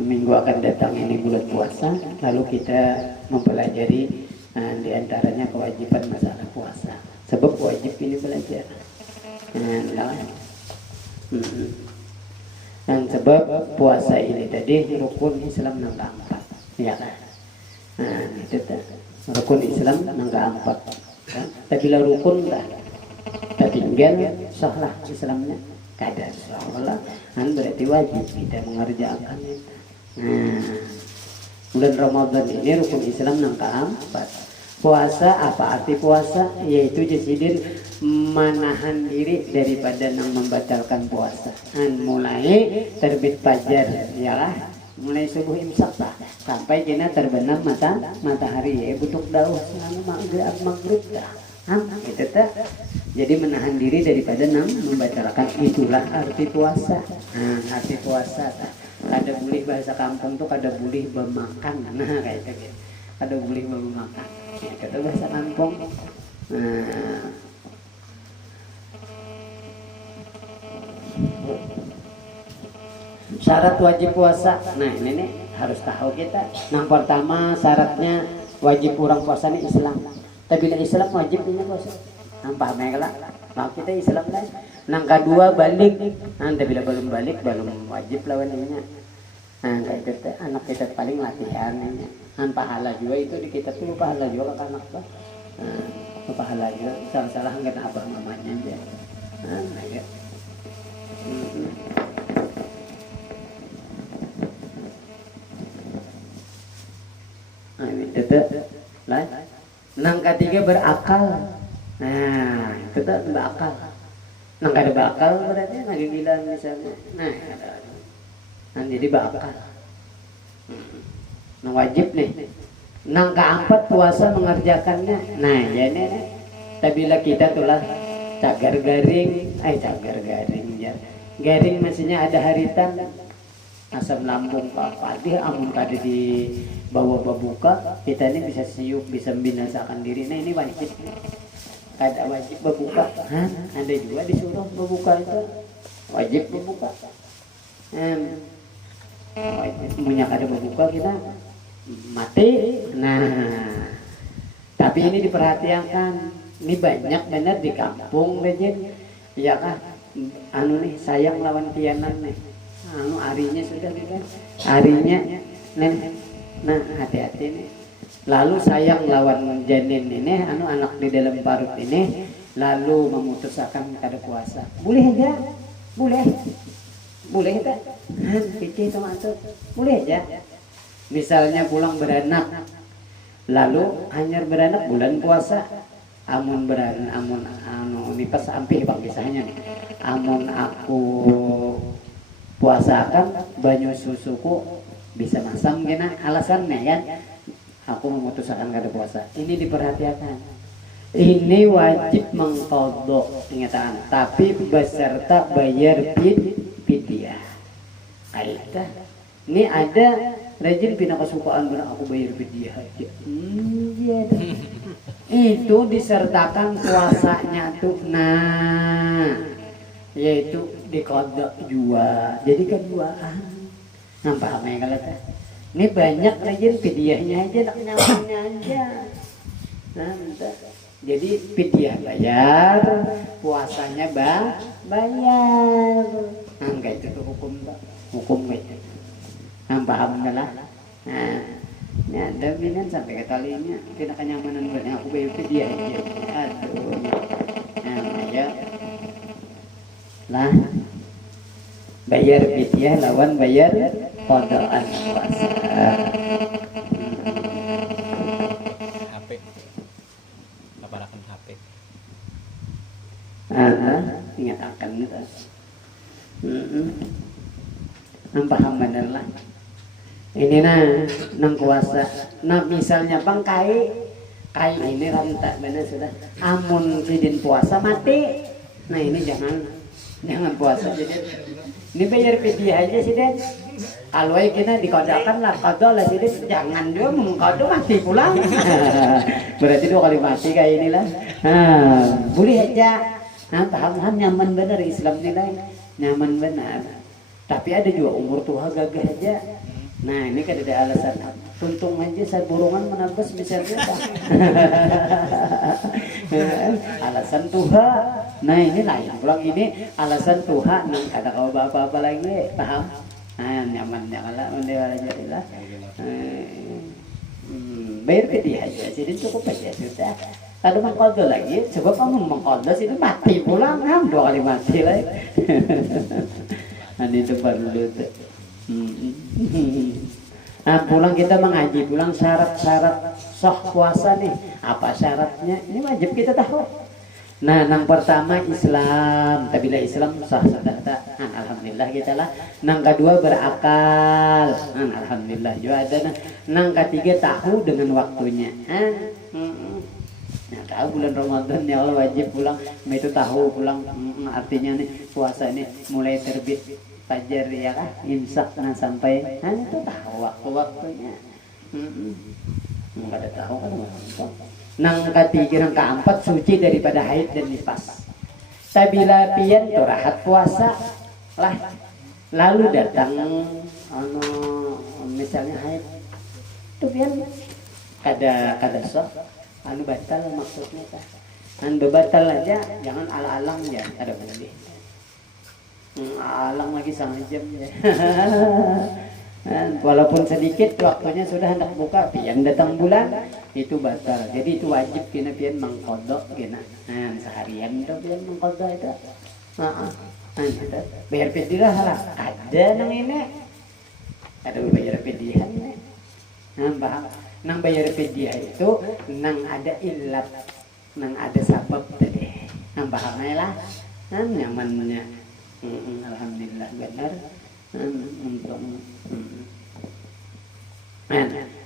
minggu akan datang ini bulan puasa lalu kita mempelajari di antaranya kewajiban masalah puasa. Sebab wajib ini belajar. Dan sebab puasa ini tadi rukun Islam nangka 4. Ya kan? Itu rukun Islam nangka 4. Tapi bila rukun lah tertinggal sahlah Islamnya. Kada sahlah. Berarti wajib kita mengerjakan. Bulan Ramadan ini rukun Islam nangka 4. Puasa apa arti puasa? Yaitu jasidir menahan diri daripada nang membatalkan puasa. Mulai terbit fajar, yalah, mulai subuh imsak lah, sampai kena terbenam matahari. Butuh dawah selama maghrib dah. Gitu tak. Jadi menahan diri daripada nang membatalkan itulah arti puasa. Arti puasa tak. Kada boleh bahasa kampung tuh kada boleh bermakan. Kayak gitu. Kada boleh bermakan. Ya, kata bahasa kampung. Syarat wajib puasa. Ini nih harus tahu kita. Yang pertama syaratnya wajib orang puasa ini Islam. Tapi bila Islam wajib ini puasa. Nampak mereka lah. Kita Islam lah. Yang kedua balik. Nanti bila belum balik belum wajib lawan ini. Kayak gitu. Anak kita paling latihan ini. Pahala juga itu di kita tuh pahala juga kan anak bah. Pahala juga salah-salah enggak abah mamanya aja. Ya. Itu lah. Nang ketiga berakal. Itu tuh berakal. Nang kada berakal berarti lagi bilang misalnya. Jadi berakal. Wajib nih. Nang keempat puasa mengerjakannya. Jadi tabila kita tulah cagar garing ya. Garing maksudnya ada haritan asam lambung apa dia amun kada di bawa berbuka kita ini bisa siup bisa membinasakan diri. Ini wajib. Kada wajib berbuka. Ada juga disuruh berbuka itu wajib berbuka. Punya kada berbuka kita mati. Tapi ini diperhatikan. Ini banyak benar di kampung legend. Ya kan? Nih sayang lawan kianan nih. Arinya sudah kan? Arinya hati-hati nih. Lalu sayang lawan janin ini, anak di dalam parut ini, lalu memutuskan kada puasa. Boleh aja, boleh kan? Pikir teman-teman, boleh aja. Misalnya pulang beranak, lalu hanya beranak bulan puasa, amun ini pas ampih bang kisahnya nih, amun aku puasakan banyu susuku bisa masam gina alasannya kan aku memutuskan kada puasa. Ini diperhatikan. Ini wajib mengqadha ingatan, tapi beserta bayar fidyah. Aida. Ini ada rajin pina kesukaan benar aku bayar fidyah aja. Iya dah. Itu disertakan puasanya tuh. Nah, yaitu diqadha jua. Jadi keduaan. Nah, paham ya kalau teh. Ini banyak rajin fidyahnya aja, tak nyamannya aja. Nah, jadi fidyah bayar, puasanya bayar. Nah, enggak itu tuh hukum kayak itu. Nah, paham enggak lah? Nah, ini ada binan sampai ke talinya, tidak kenyamanan banyak aku bayar fidyah aja. Aduh. Nah, ya. Lah. Bayar fidyah lawan bayar qadaan puasa. HP. Laparakan HP. Ingat akan itu. Paham bener lah. Ini nang puasa. Nah misalnya bang kai ini rantak bener sudah. Amun sidin puasa mati. Nah ini jangan puasa jadi. Ini bayar fidyah aja sih Den. Kalau kita dikodakan lah qadha lah sih Den. Jangan juga mengqadha mati pulang. Berarti 2 kali mati kayak inilah. Boleh aja. Nah, paham nyaman benar Islam nilai. Nyaman benar. Tapi ada juga umur tua gagah aja. Nah, ini kan ada alasan. Tuntung aja saat burungan menabas misalnya. Alasan tua. Nah ini lain pulang ini alasan Tuhan nang kata kau apa-apa lagi paham? Nah nyaman lah mendewa jadilah. Bayar fidyah aja jadi cukup aja sudah. Kalau mengqadha lagi sebab kamu mengqadha sih mati pulang 2 kali mati lagi. Ini itu perlu tuh. Nah pulang kita mengaji pulang syarat-syarat sah puasa nih apa syaratnya ini wajib kita tahu. Nah, nang pertama Islam, tabila Islam sah sadaqah. Alhamdulillah kita lah. Nang kedua berakal. Alhamdulillah juga ada. Nang ketiga tahu dengan waktunya. Nah, tahu bulan Ramadan ya Allah wajib pulang. Itu tahu pulang artinya nih puasa ini mulai terbit fajar ya kan, imsak sampai itu tahu waktu-waktunya. Enggak ada tahu kan nang ketiga nang keempat suci daripada haid dan nifas. Tabila pian torahat puasa lah. Lalu datang misalnya haid. Itu pian kada soh batal maksudnya tah. Bebatal aja jangan ala-alang ya ada boleh. Alang lagi 1 jam ya. Walaupun sedikit waktunya sudah hendak buka pian datang bulan itu batal. Jadi itu wajib kena pian mengqadha kena. Seharian itu pian mengqadha itu. Bayar fidyah lah. Ada nang ini. Ada bayar fidyah ini. Paham? Nang bayar fidyah itu nang ada illat, nang ada sabab tadi. Pahamnya lah. Nyamannya. Alhamdulillah benar. Untuk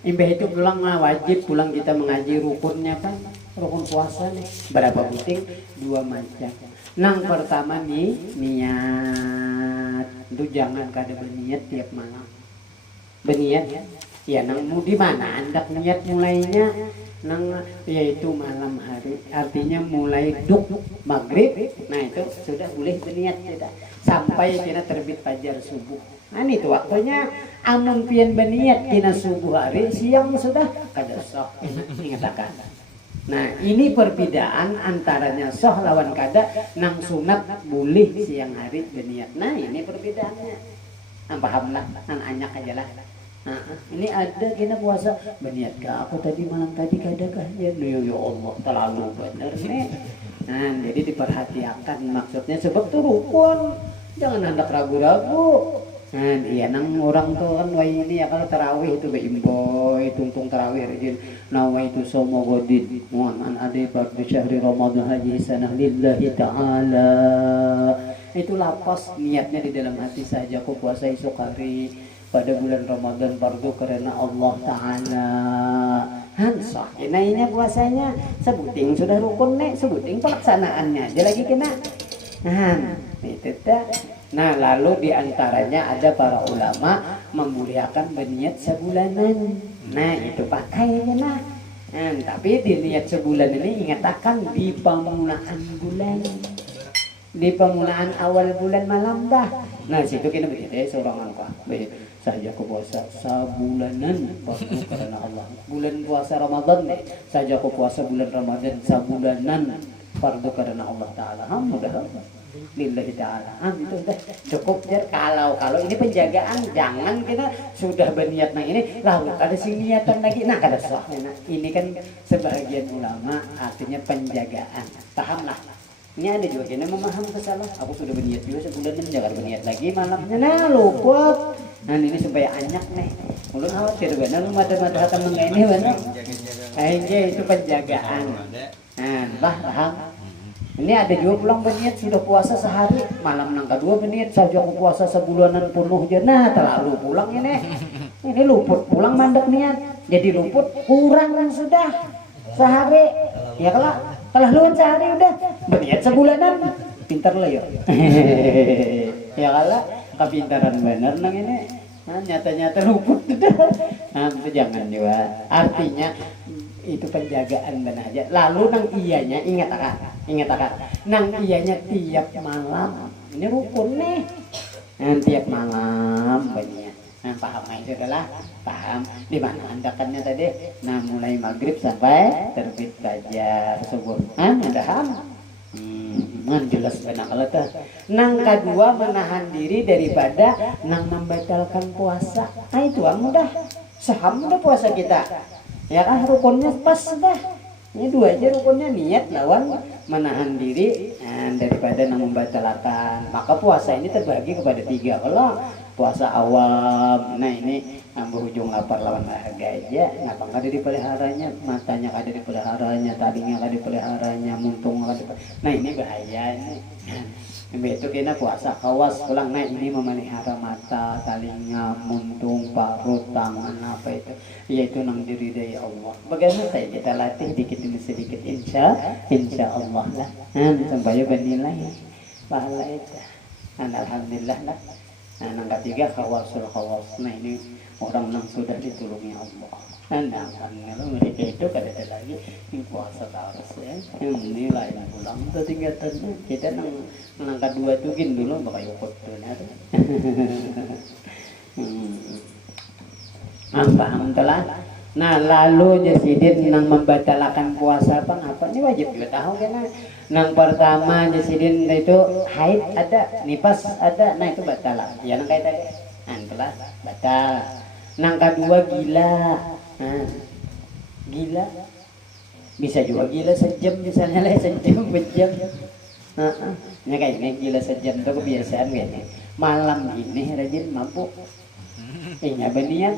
imbah itu pulang wajib pulang kita mengaji rukunnya kan rukun puasa nih berapa penting 2 macam. Nang pertama nih niat itu jangan kada berniat tiap malam berniat ya nang mau di mana hendak niat mulainya nang yaitu malam hari artinya mulai duk maghrib. Nah itu sudah boleh berniat tidak sampai kena terbit fajar subuh. Nah itu waktunya amun pian berniat kena subuh hari siang sudah kada sah ingatakan. Nah ini perbedaan antaranya sah lawan kada nang sunat boleh siang hari berniat. Nah ini perbedaannya. Pahamlah anyak aja lah. Ini ada kena puasa berniat kah aku tadi malam tadi kadakah ya Allah terlalu benar nih. Nah jadi diperhatikan maksudnya sebab itu rukun jangan hendak ragu-ragu. Nah iya nang orang tuh kan wah ini ya kalau tarawih itu beimboy tungtung tarawih rajin nawa itu somo godin muan ade pada syahri Ramadan haji sanah lillahi ta'ala itu lapas niatnya di dalam hati saja aku puasa esok hari pada bulan Ramadan fardu karena Allah Ta'ala hansah ini puasanya sebuting sudah rukun nih sebuting pelaksanaannya aja lagi kena nah itu tak. Nah lalu diantaranya ada para ulama memuliakan berniat sebulanan nah itu pakainya nah. Tapi di niat sebulan ini ingat akan di permulaan bulan di permulaan awal bulan malam dah nah situ kena begitu seorang angka saja aku puasa sabulanan fardu karena Allah bulan puasa Ramadan nih saja aku puasa bulan Ramadan sabulanan fardu karena Allah Ta'ala mudah-mudahan lillahi ta'ala itu udah cukup jar kalau ini penjagaan jangan kita sudah berniat nah ini lalu ada sih niatan lagi nah kada sahnya nah ini kan sebagian ulama artinya penjagaan pahamlah ini ada juga kena memaham kesalah aku sudah berniat juga sebulan ini jangan berniat lagi malamnya nah lupa nah ini supaya anyak nih ulun khawatir benar lu mata-mata akan mengenai ini benar aja itu penjagaan nah paham. Ini ada juga pulang berniat sudah puasa sehari malam nang kedua berniat saja aku puasa sebulanan penuh aja nah terlalu pulang ini luput pulang mandek niat jadi luput kurang kan sudah sehari ya kalau luan sehari udah berniat sebulanan pintar lah ya ya kalah kepintaran bener nang ini nah, nyata-nyata luput udah nah itu jangan juga artinya itu penjagaan benar aja lalu nang iyanya ingat akan nang iyanya tiap malam ini rukun nih tiap malam banyak nah paham itu adalah paham di mana andakannya tadi nah mulai maghrib sampai terbit fajar subuh mudah jelas benar kalau tuh nang kedua menahan diri daripada nang membatalkan puasa nah itu mudah saham udah puasa kita ya kan rukunnya pas dah ini dua aja rukunnya niat lawan menahan diri daripada membatalkan maka puasa ini terbagi kepada tiga kalau puasa awam nah ini berujung lapar lawan dahaga aja ngapa nggak ada dipeliharanya matanya nggak ada dipeliharanya tadinya nggak dipeliharanya muntung nggak ada nah ini bahaya ini itu kena puasa kawas pulang nah ini memelihara mata talinga muntung parut tangan apa itu yaitu nang diridai Allah bagaimana saya kita latih dikit demi sedikit insya Allah lah sampai bernilai pahala itu alhamdulillah lah nang ketiga khawasul khawas nah ini orang nang sudah ditulungi Allah nah kalau mereka itu kada ada lagi yang puasa terus ya ini lain pulang tuh tingkatannya kita nang kedua tugin dulu bakal ikut tuh paham telah nah lalu jasidin nang membatalkan puasa apa ini wajib juga tahu kan nang pertama jasidin itu haid ada nifas ada nah itu batal ya nang kayak tadi telah batal nang kedua gila gila bisa juga gila sejam misalnya lah sejam bejam ini kayak ini gila sejam itu kebiasaan kayaknya malam ini rajin mampu ini berniat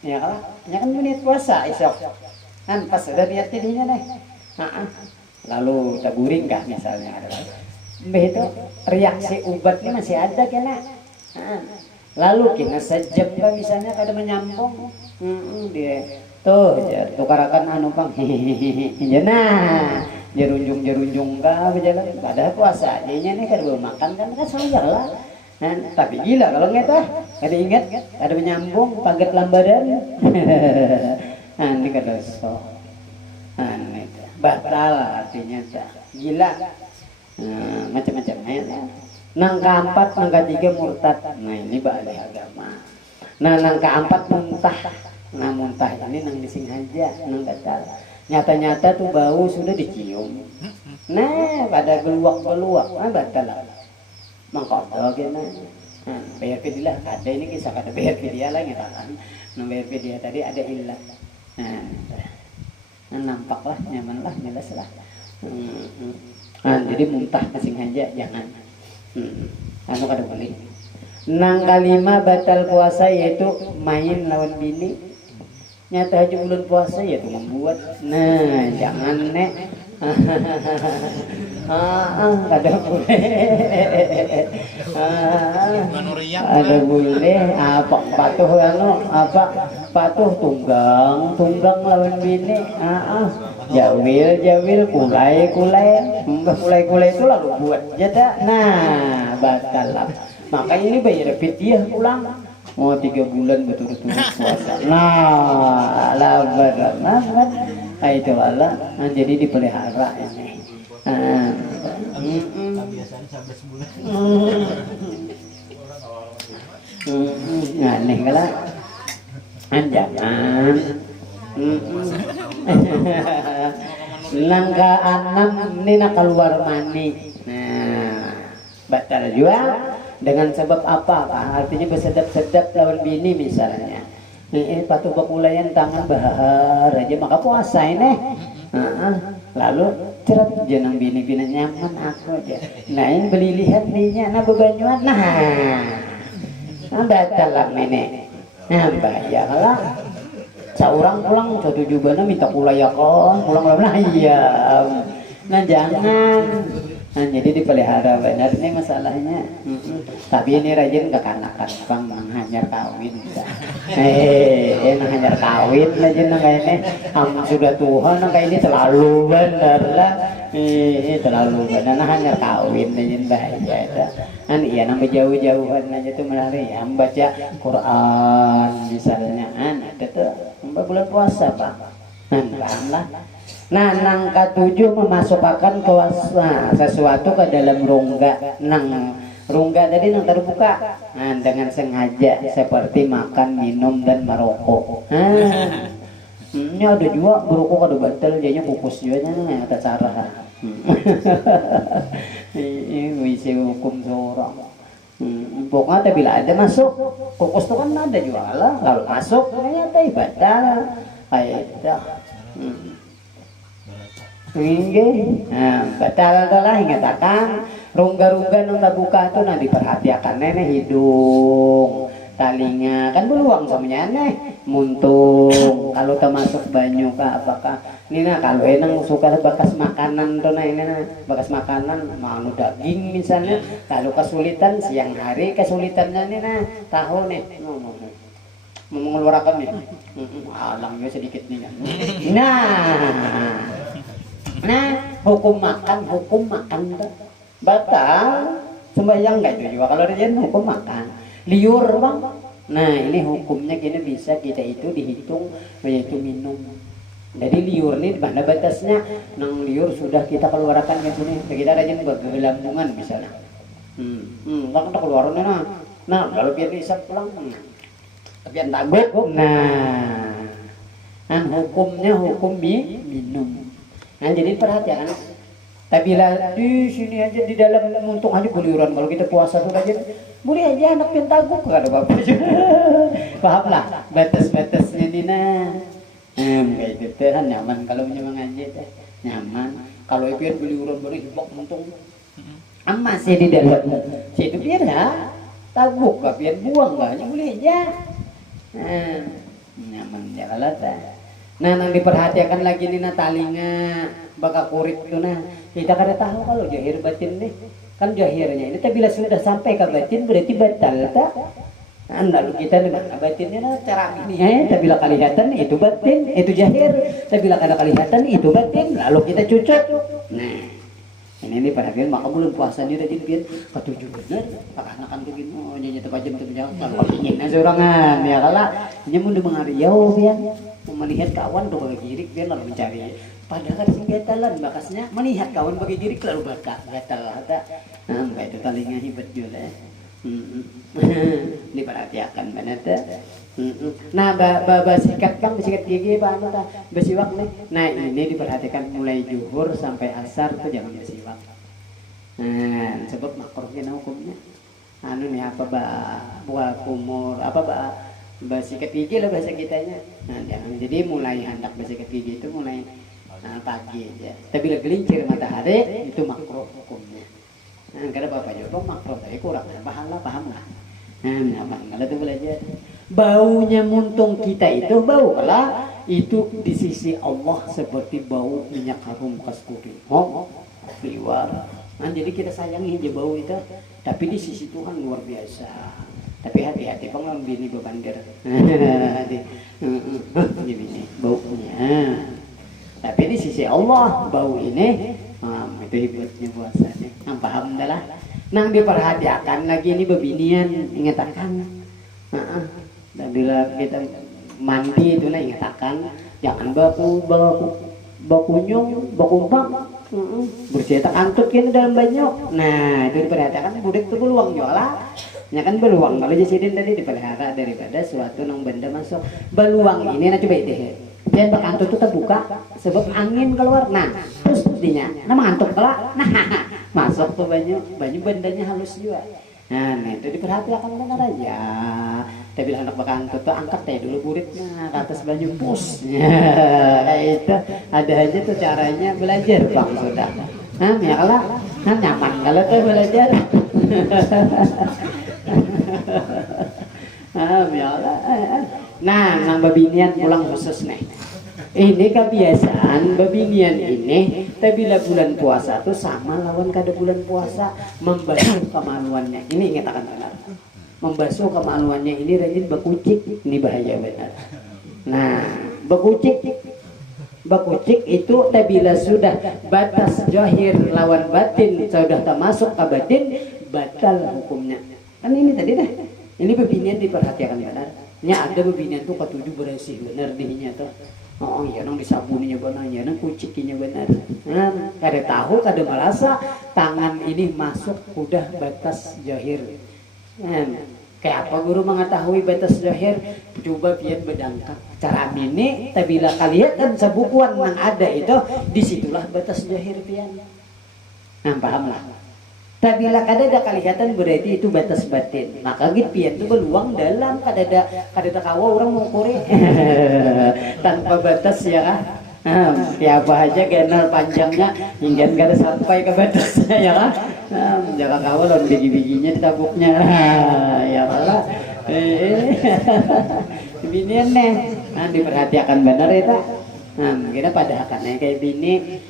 ya kan berniat puasa esok kan pas udah niat tidinya deh lalu taburing kah misalnya ada itu reaksi obatnya masih ada kena lalu kena sejam kah misalnya kada menyambung dia tuh tukarakan bang hehehe nah jerunjung kah berjalan pada puasa jadinya nih kada makan kan sayang lah tapi gila kalau nggak tuh ada ingat ada menyambung paget lambadan ini kada so batal artinya gila macam-macam nang keempat nang ketiga murtad nah ini balik agama nah nang keempat muntah nah muntah ini nang disengaja nang batal nyata-nyata tuh bau sudah dicium nah pada geluak batal mangkodo gini bayar dia ada ini kisah kada bayar dia lah ngetakan nang bayar dia tadi ada ilah nampak lah nyaman lah jelas lah jadi muntah sengaja jangan kada boleh nang kalima batal puasa yaitu main lawan bini nyata aja bulan puasa yaitu membuat nah jangan Ada boleh. Ada boleh. Apa patuh patuh tunggang lawan bini. Jawil kulai itu lalu buat jeda. Nah, batal lah. Makanya ini bayar fidyah pulang. Mau 3 bulan betul-betul puasa. Nah, labar kan. Itu Allah. Jadi dipelihara ini. Biasanya sampai sebulan. Aneh kala. Jangan. Langkah 6 nina keluar mani. Nah, batal juga. Dengan sebab apa? Artinya bersedap-sedap lawan bini misalnya. Ini patuh bakulayan tangan bahar aja maka puasa ini. Lalu cerat jenang bini-bini nyaman aku aja. Nah ini beli lihat dinya nah bebanyuan batal lah ini. Nah bahaya lah. Seorang pulang satu juga minta kulayakon pulang iya. Nah jangan. Nah, jadi dipelihara benar ini masalahnya. Tapi ini rajin kekanakan bang hanyar kawin. Hanyar kawin aja nang ini. Sudah Tuhan nang ini terlalu benar lah. Terlalu benar hanyar kawin aja bahaya dah. Iya nambah jauh-jauhan aja tuh melari yang baca Quran misalnya. Ada tuh bulan puasa bang. Lah. Nah, nangka 7 memasukkan sesuatu ke dalam rongga. Rongga tadi nang terbuka. Nah, dengan sengaja seperti makan, minum dan merokok. Ini ada juga merokok ada batal jadinya kukus juga nya ada cara. Ini bisa hukum seorang. Pokoknya bila ada masuk kukus itu kan ada juga lah. Lalu masuk ternyata batal. Kayak batal lah ingatakan rongga-rongga nang terbuka itu nanti diperhatikan hidung talinga kan beluang semuanya muntung kalau termasuk banyu kah apakah ini nah kalau enang suka bekas makanan tuh nah ini nah bekas makanan mau daging misalnya kalau kesulitan siang hari kesulitannya ini nah tahu nih mengeluarkan nih alangnya sedikit nih nah hukum makan batal sembahyang nggak itu juga kalau dia hukum makan liur bang. Nah ini hukumnya kini bisa kita itu dihitung yaitu minum. Jadi liur ini mana batasnya nang liur sudah kita keluarkan ke sini kita rajin bergelambungan misalnya kan kita keluarannya nah lalu biar bisa pulang biar taguk nah hukumnya hukum minum. Nah jadi perhatian. Tapi lah di sini aja di dalam muntung aja geliuran kalau kita puasa tuh aja boleh aja anak pentaguk gak ada apa-apa. Paham lah batas-batasnya Dina. Kayak gitu kan nyaman kalau memang aja teh nyaman. Kalau biar geliuran boleh hibok muntung. Masih di dalam situ biar ya taguk gak biar buang gak boleh aja. Nyaman ya kalau teh. Nah, nang diperhatikan lagi nih talinga baka kurit itu nah kita kada tahu kalau jahir batin nih kan jahirnya ini tapi bila sudah sampai ke batin berarti batal tak lalu kita nih batinnya nah cara ini tapi bila kelihatan itu batin itu jahir tapi bila kada kelihatan itu batin lalu kita cucuk nah ini perhatian maka bulan puasa ini udah dibiar ketujuh bener anak-anak begini oh nyanyi tepat jam kalau ingin seorangan ya kalah ini mau mengariau biar melihat kawan tuh bagi girik dia lalu mencari padahal kan gatalan bakasnya melihat kawan bagi girik lalu gatal ada itu talingnya hebat juga diperhatikan benar tuh nah basikat kan basikat gigi apa anu tah basiwak nih nah ini diperhatikan mulai zuhur sampai asar tuh jangan basiwak sebab makruhnya hukumnya anu nih apa buah kumur apa basikat gigi lah bahasa kitanya nah jangan jadi mulai hendak basikat gigi itu mulai pagi aja tapi bila gelincir matahari itu makruh hukumnya karena bapak juga makruh tapi kurang pahala paham lah nyaman kalau itu belajar baunya muntung kita itu bau lah itu di sisi Allah seperti bau minyak harum kasturi. Oh, liwar. Nah, jadi kita sayangi aja bau itu, tapi di sisi Tuhan luar biasa. Tapi hati-hati pengen bini bebandir. Gini baunya. Tapi di sisi Allah bau ini, itu hebatnya puasanya. Nah, paham dah lah. Nang diperhatikan lagi ini bebinian ingatakan. Dan bila kita mandi itu nah ingatakan jangan bakunyung, bakumpak. Bercetak antut kan dalam banyak. Nah, itu diperhatikan budak itu beluang jola. Ya kan beluang kalau jasidin tadi dipelihara daripada suatu nang benda masuk. Beluang ini nah coba deh. Dia bakantut itu terbuka sebab angin keluar. Nah, terus dinya. Nah, mengantuk pula. Nah, masuk tuh banyak bandanya halus juga. Nah, itu diperhatikan benar aja. Tapi anak bakantut tuh angkat teh dulu buritnya ke atas banyu pus. Ya, itu ada aja tuh caranya belajar bang sudah. Nah, ya lah, nah nyaman kalau tuh belajar. Ya lah. Nah, nang babinian pulang khusus nih. Ini kebiasaan babinian ini, tapi bila bulan puasa tuh sama lawan kada bulan puasa membasuh kemaluannya. Ini ingat akan benar. Membasuh kemaluannya ini rajin bakucik, ini bahaya benar. Nah, bakucik itu bila sudah batas zahir lawan batin sudah termasuk ke batin, batal hukumnya. Kan ini tadi dah. Ini babinian diperhatikan benar. Nya ada babinian tuh ketujuh bersih benar dihinya tuh. Oh iya nang disabuninya benar, ya nang kucikinya benar. Nah, kada tahu kada merasa tangan ini masuk udah batas zahir. Kayak apa guru mengetahui batas zahir? Coba pian bedangkat cara ini, tapi bila kalian kan sebukuan yang ada itu, disitulah batas zahir pian. Nah paham lah. Tapi bila kada ada kelihatan berarti itu batas batin. Maka gitu pian itu beluang dalam kada ada kawa orang mau kore tanpa batas ya. Siapa aja kenal panjangnya hingga kada sampai ke batasnya ya kan. Jaga kawal lawan biji-bijinya ditabuknya. Ya Allah. Binian nih. Diperhatikan benar itu. Kita pada akannya kayak bini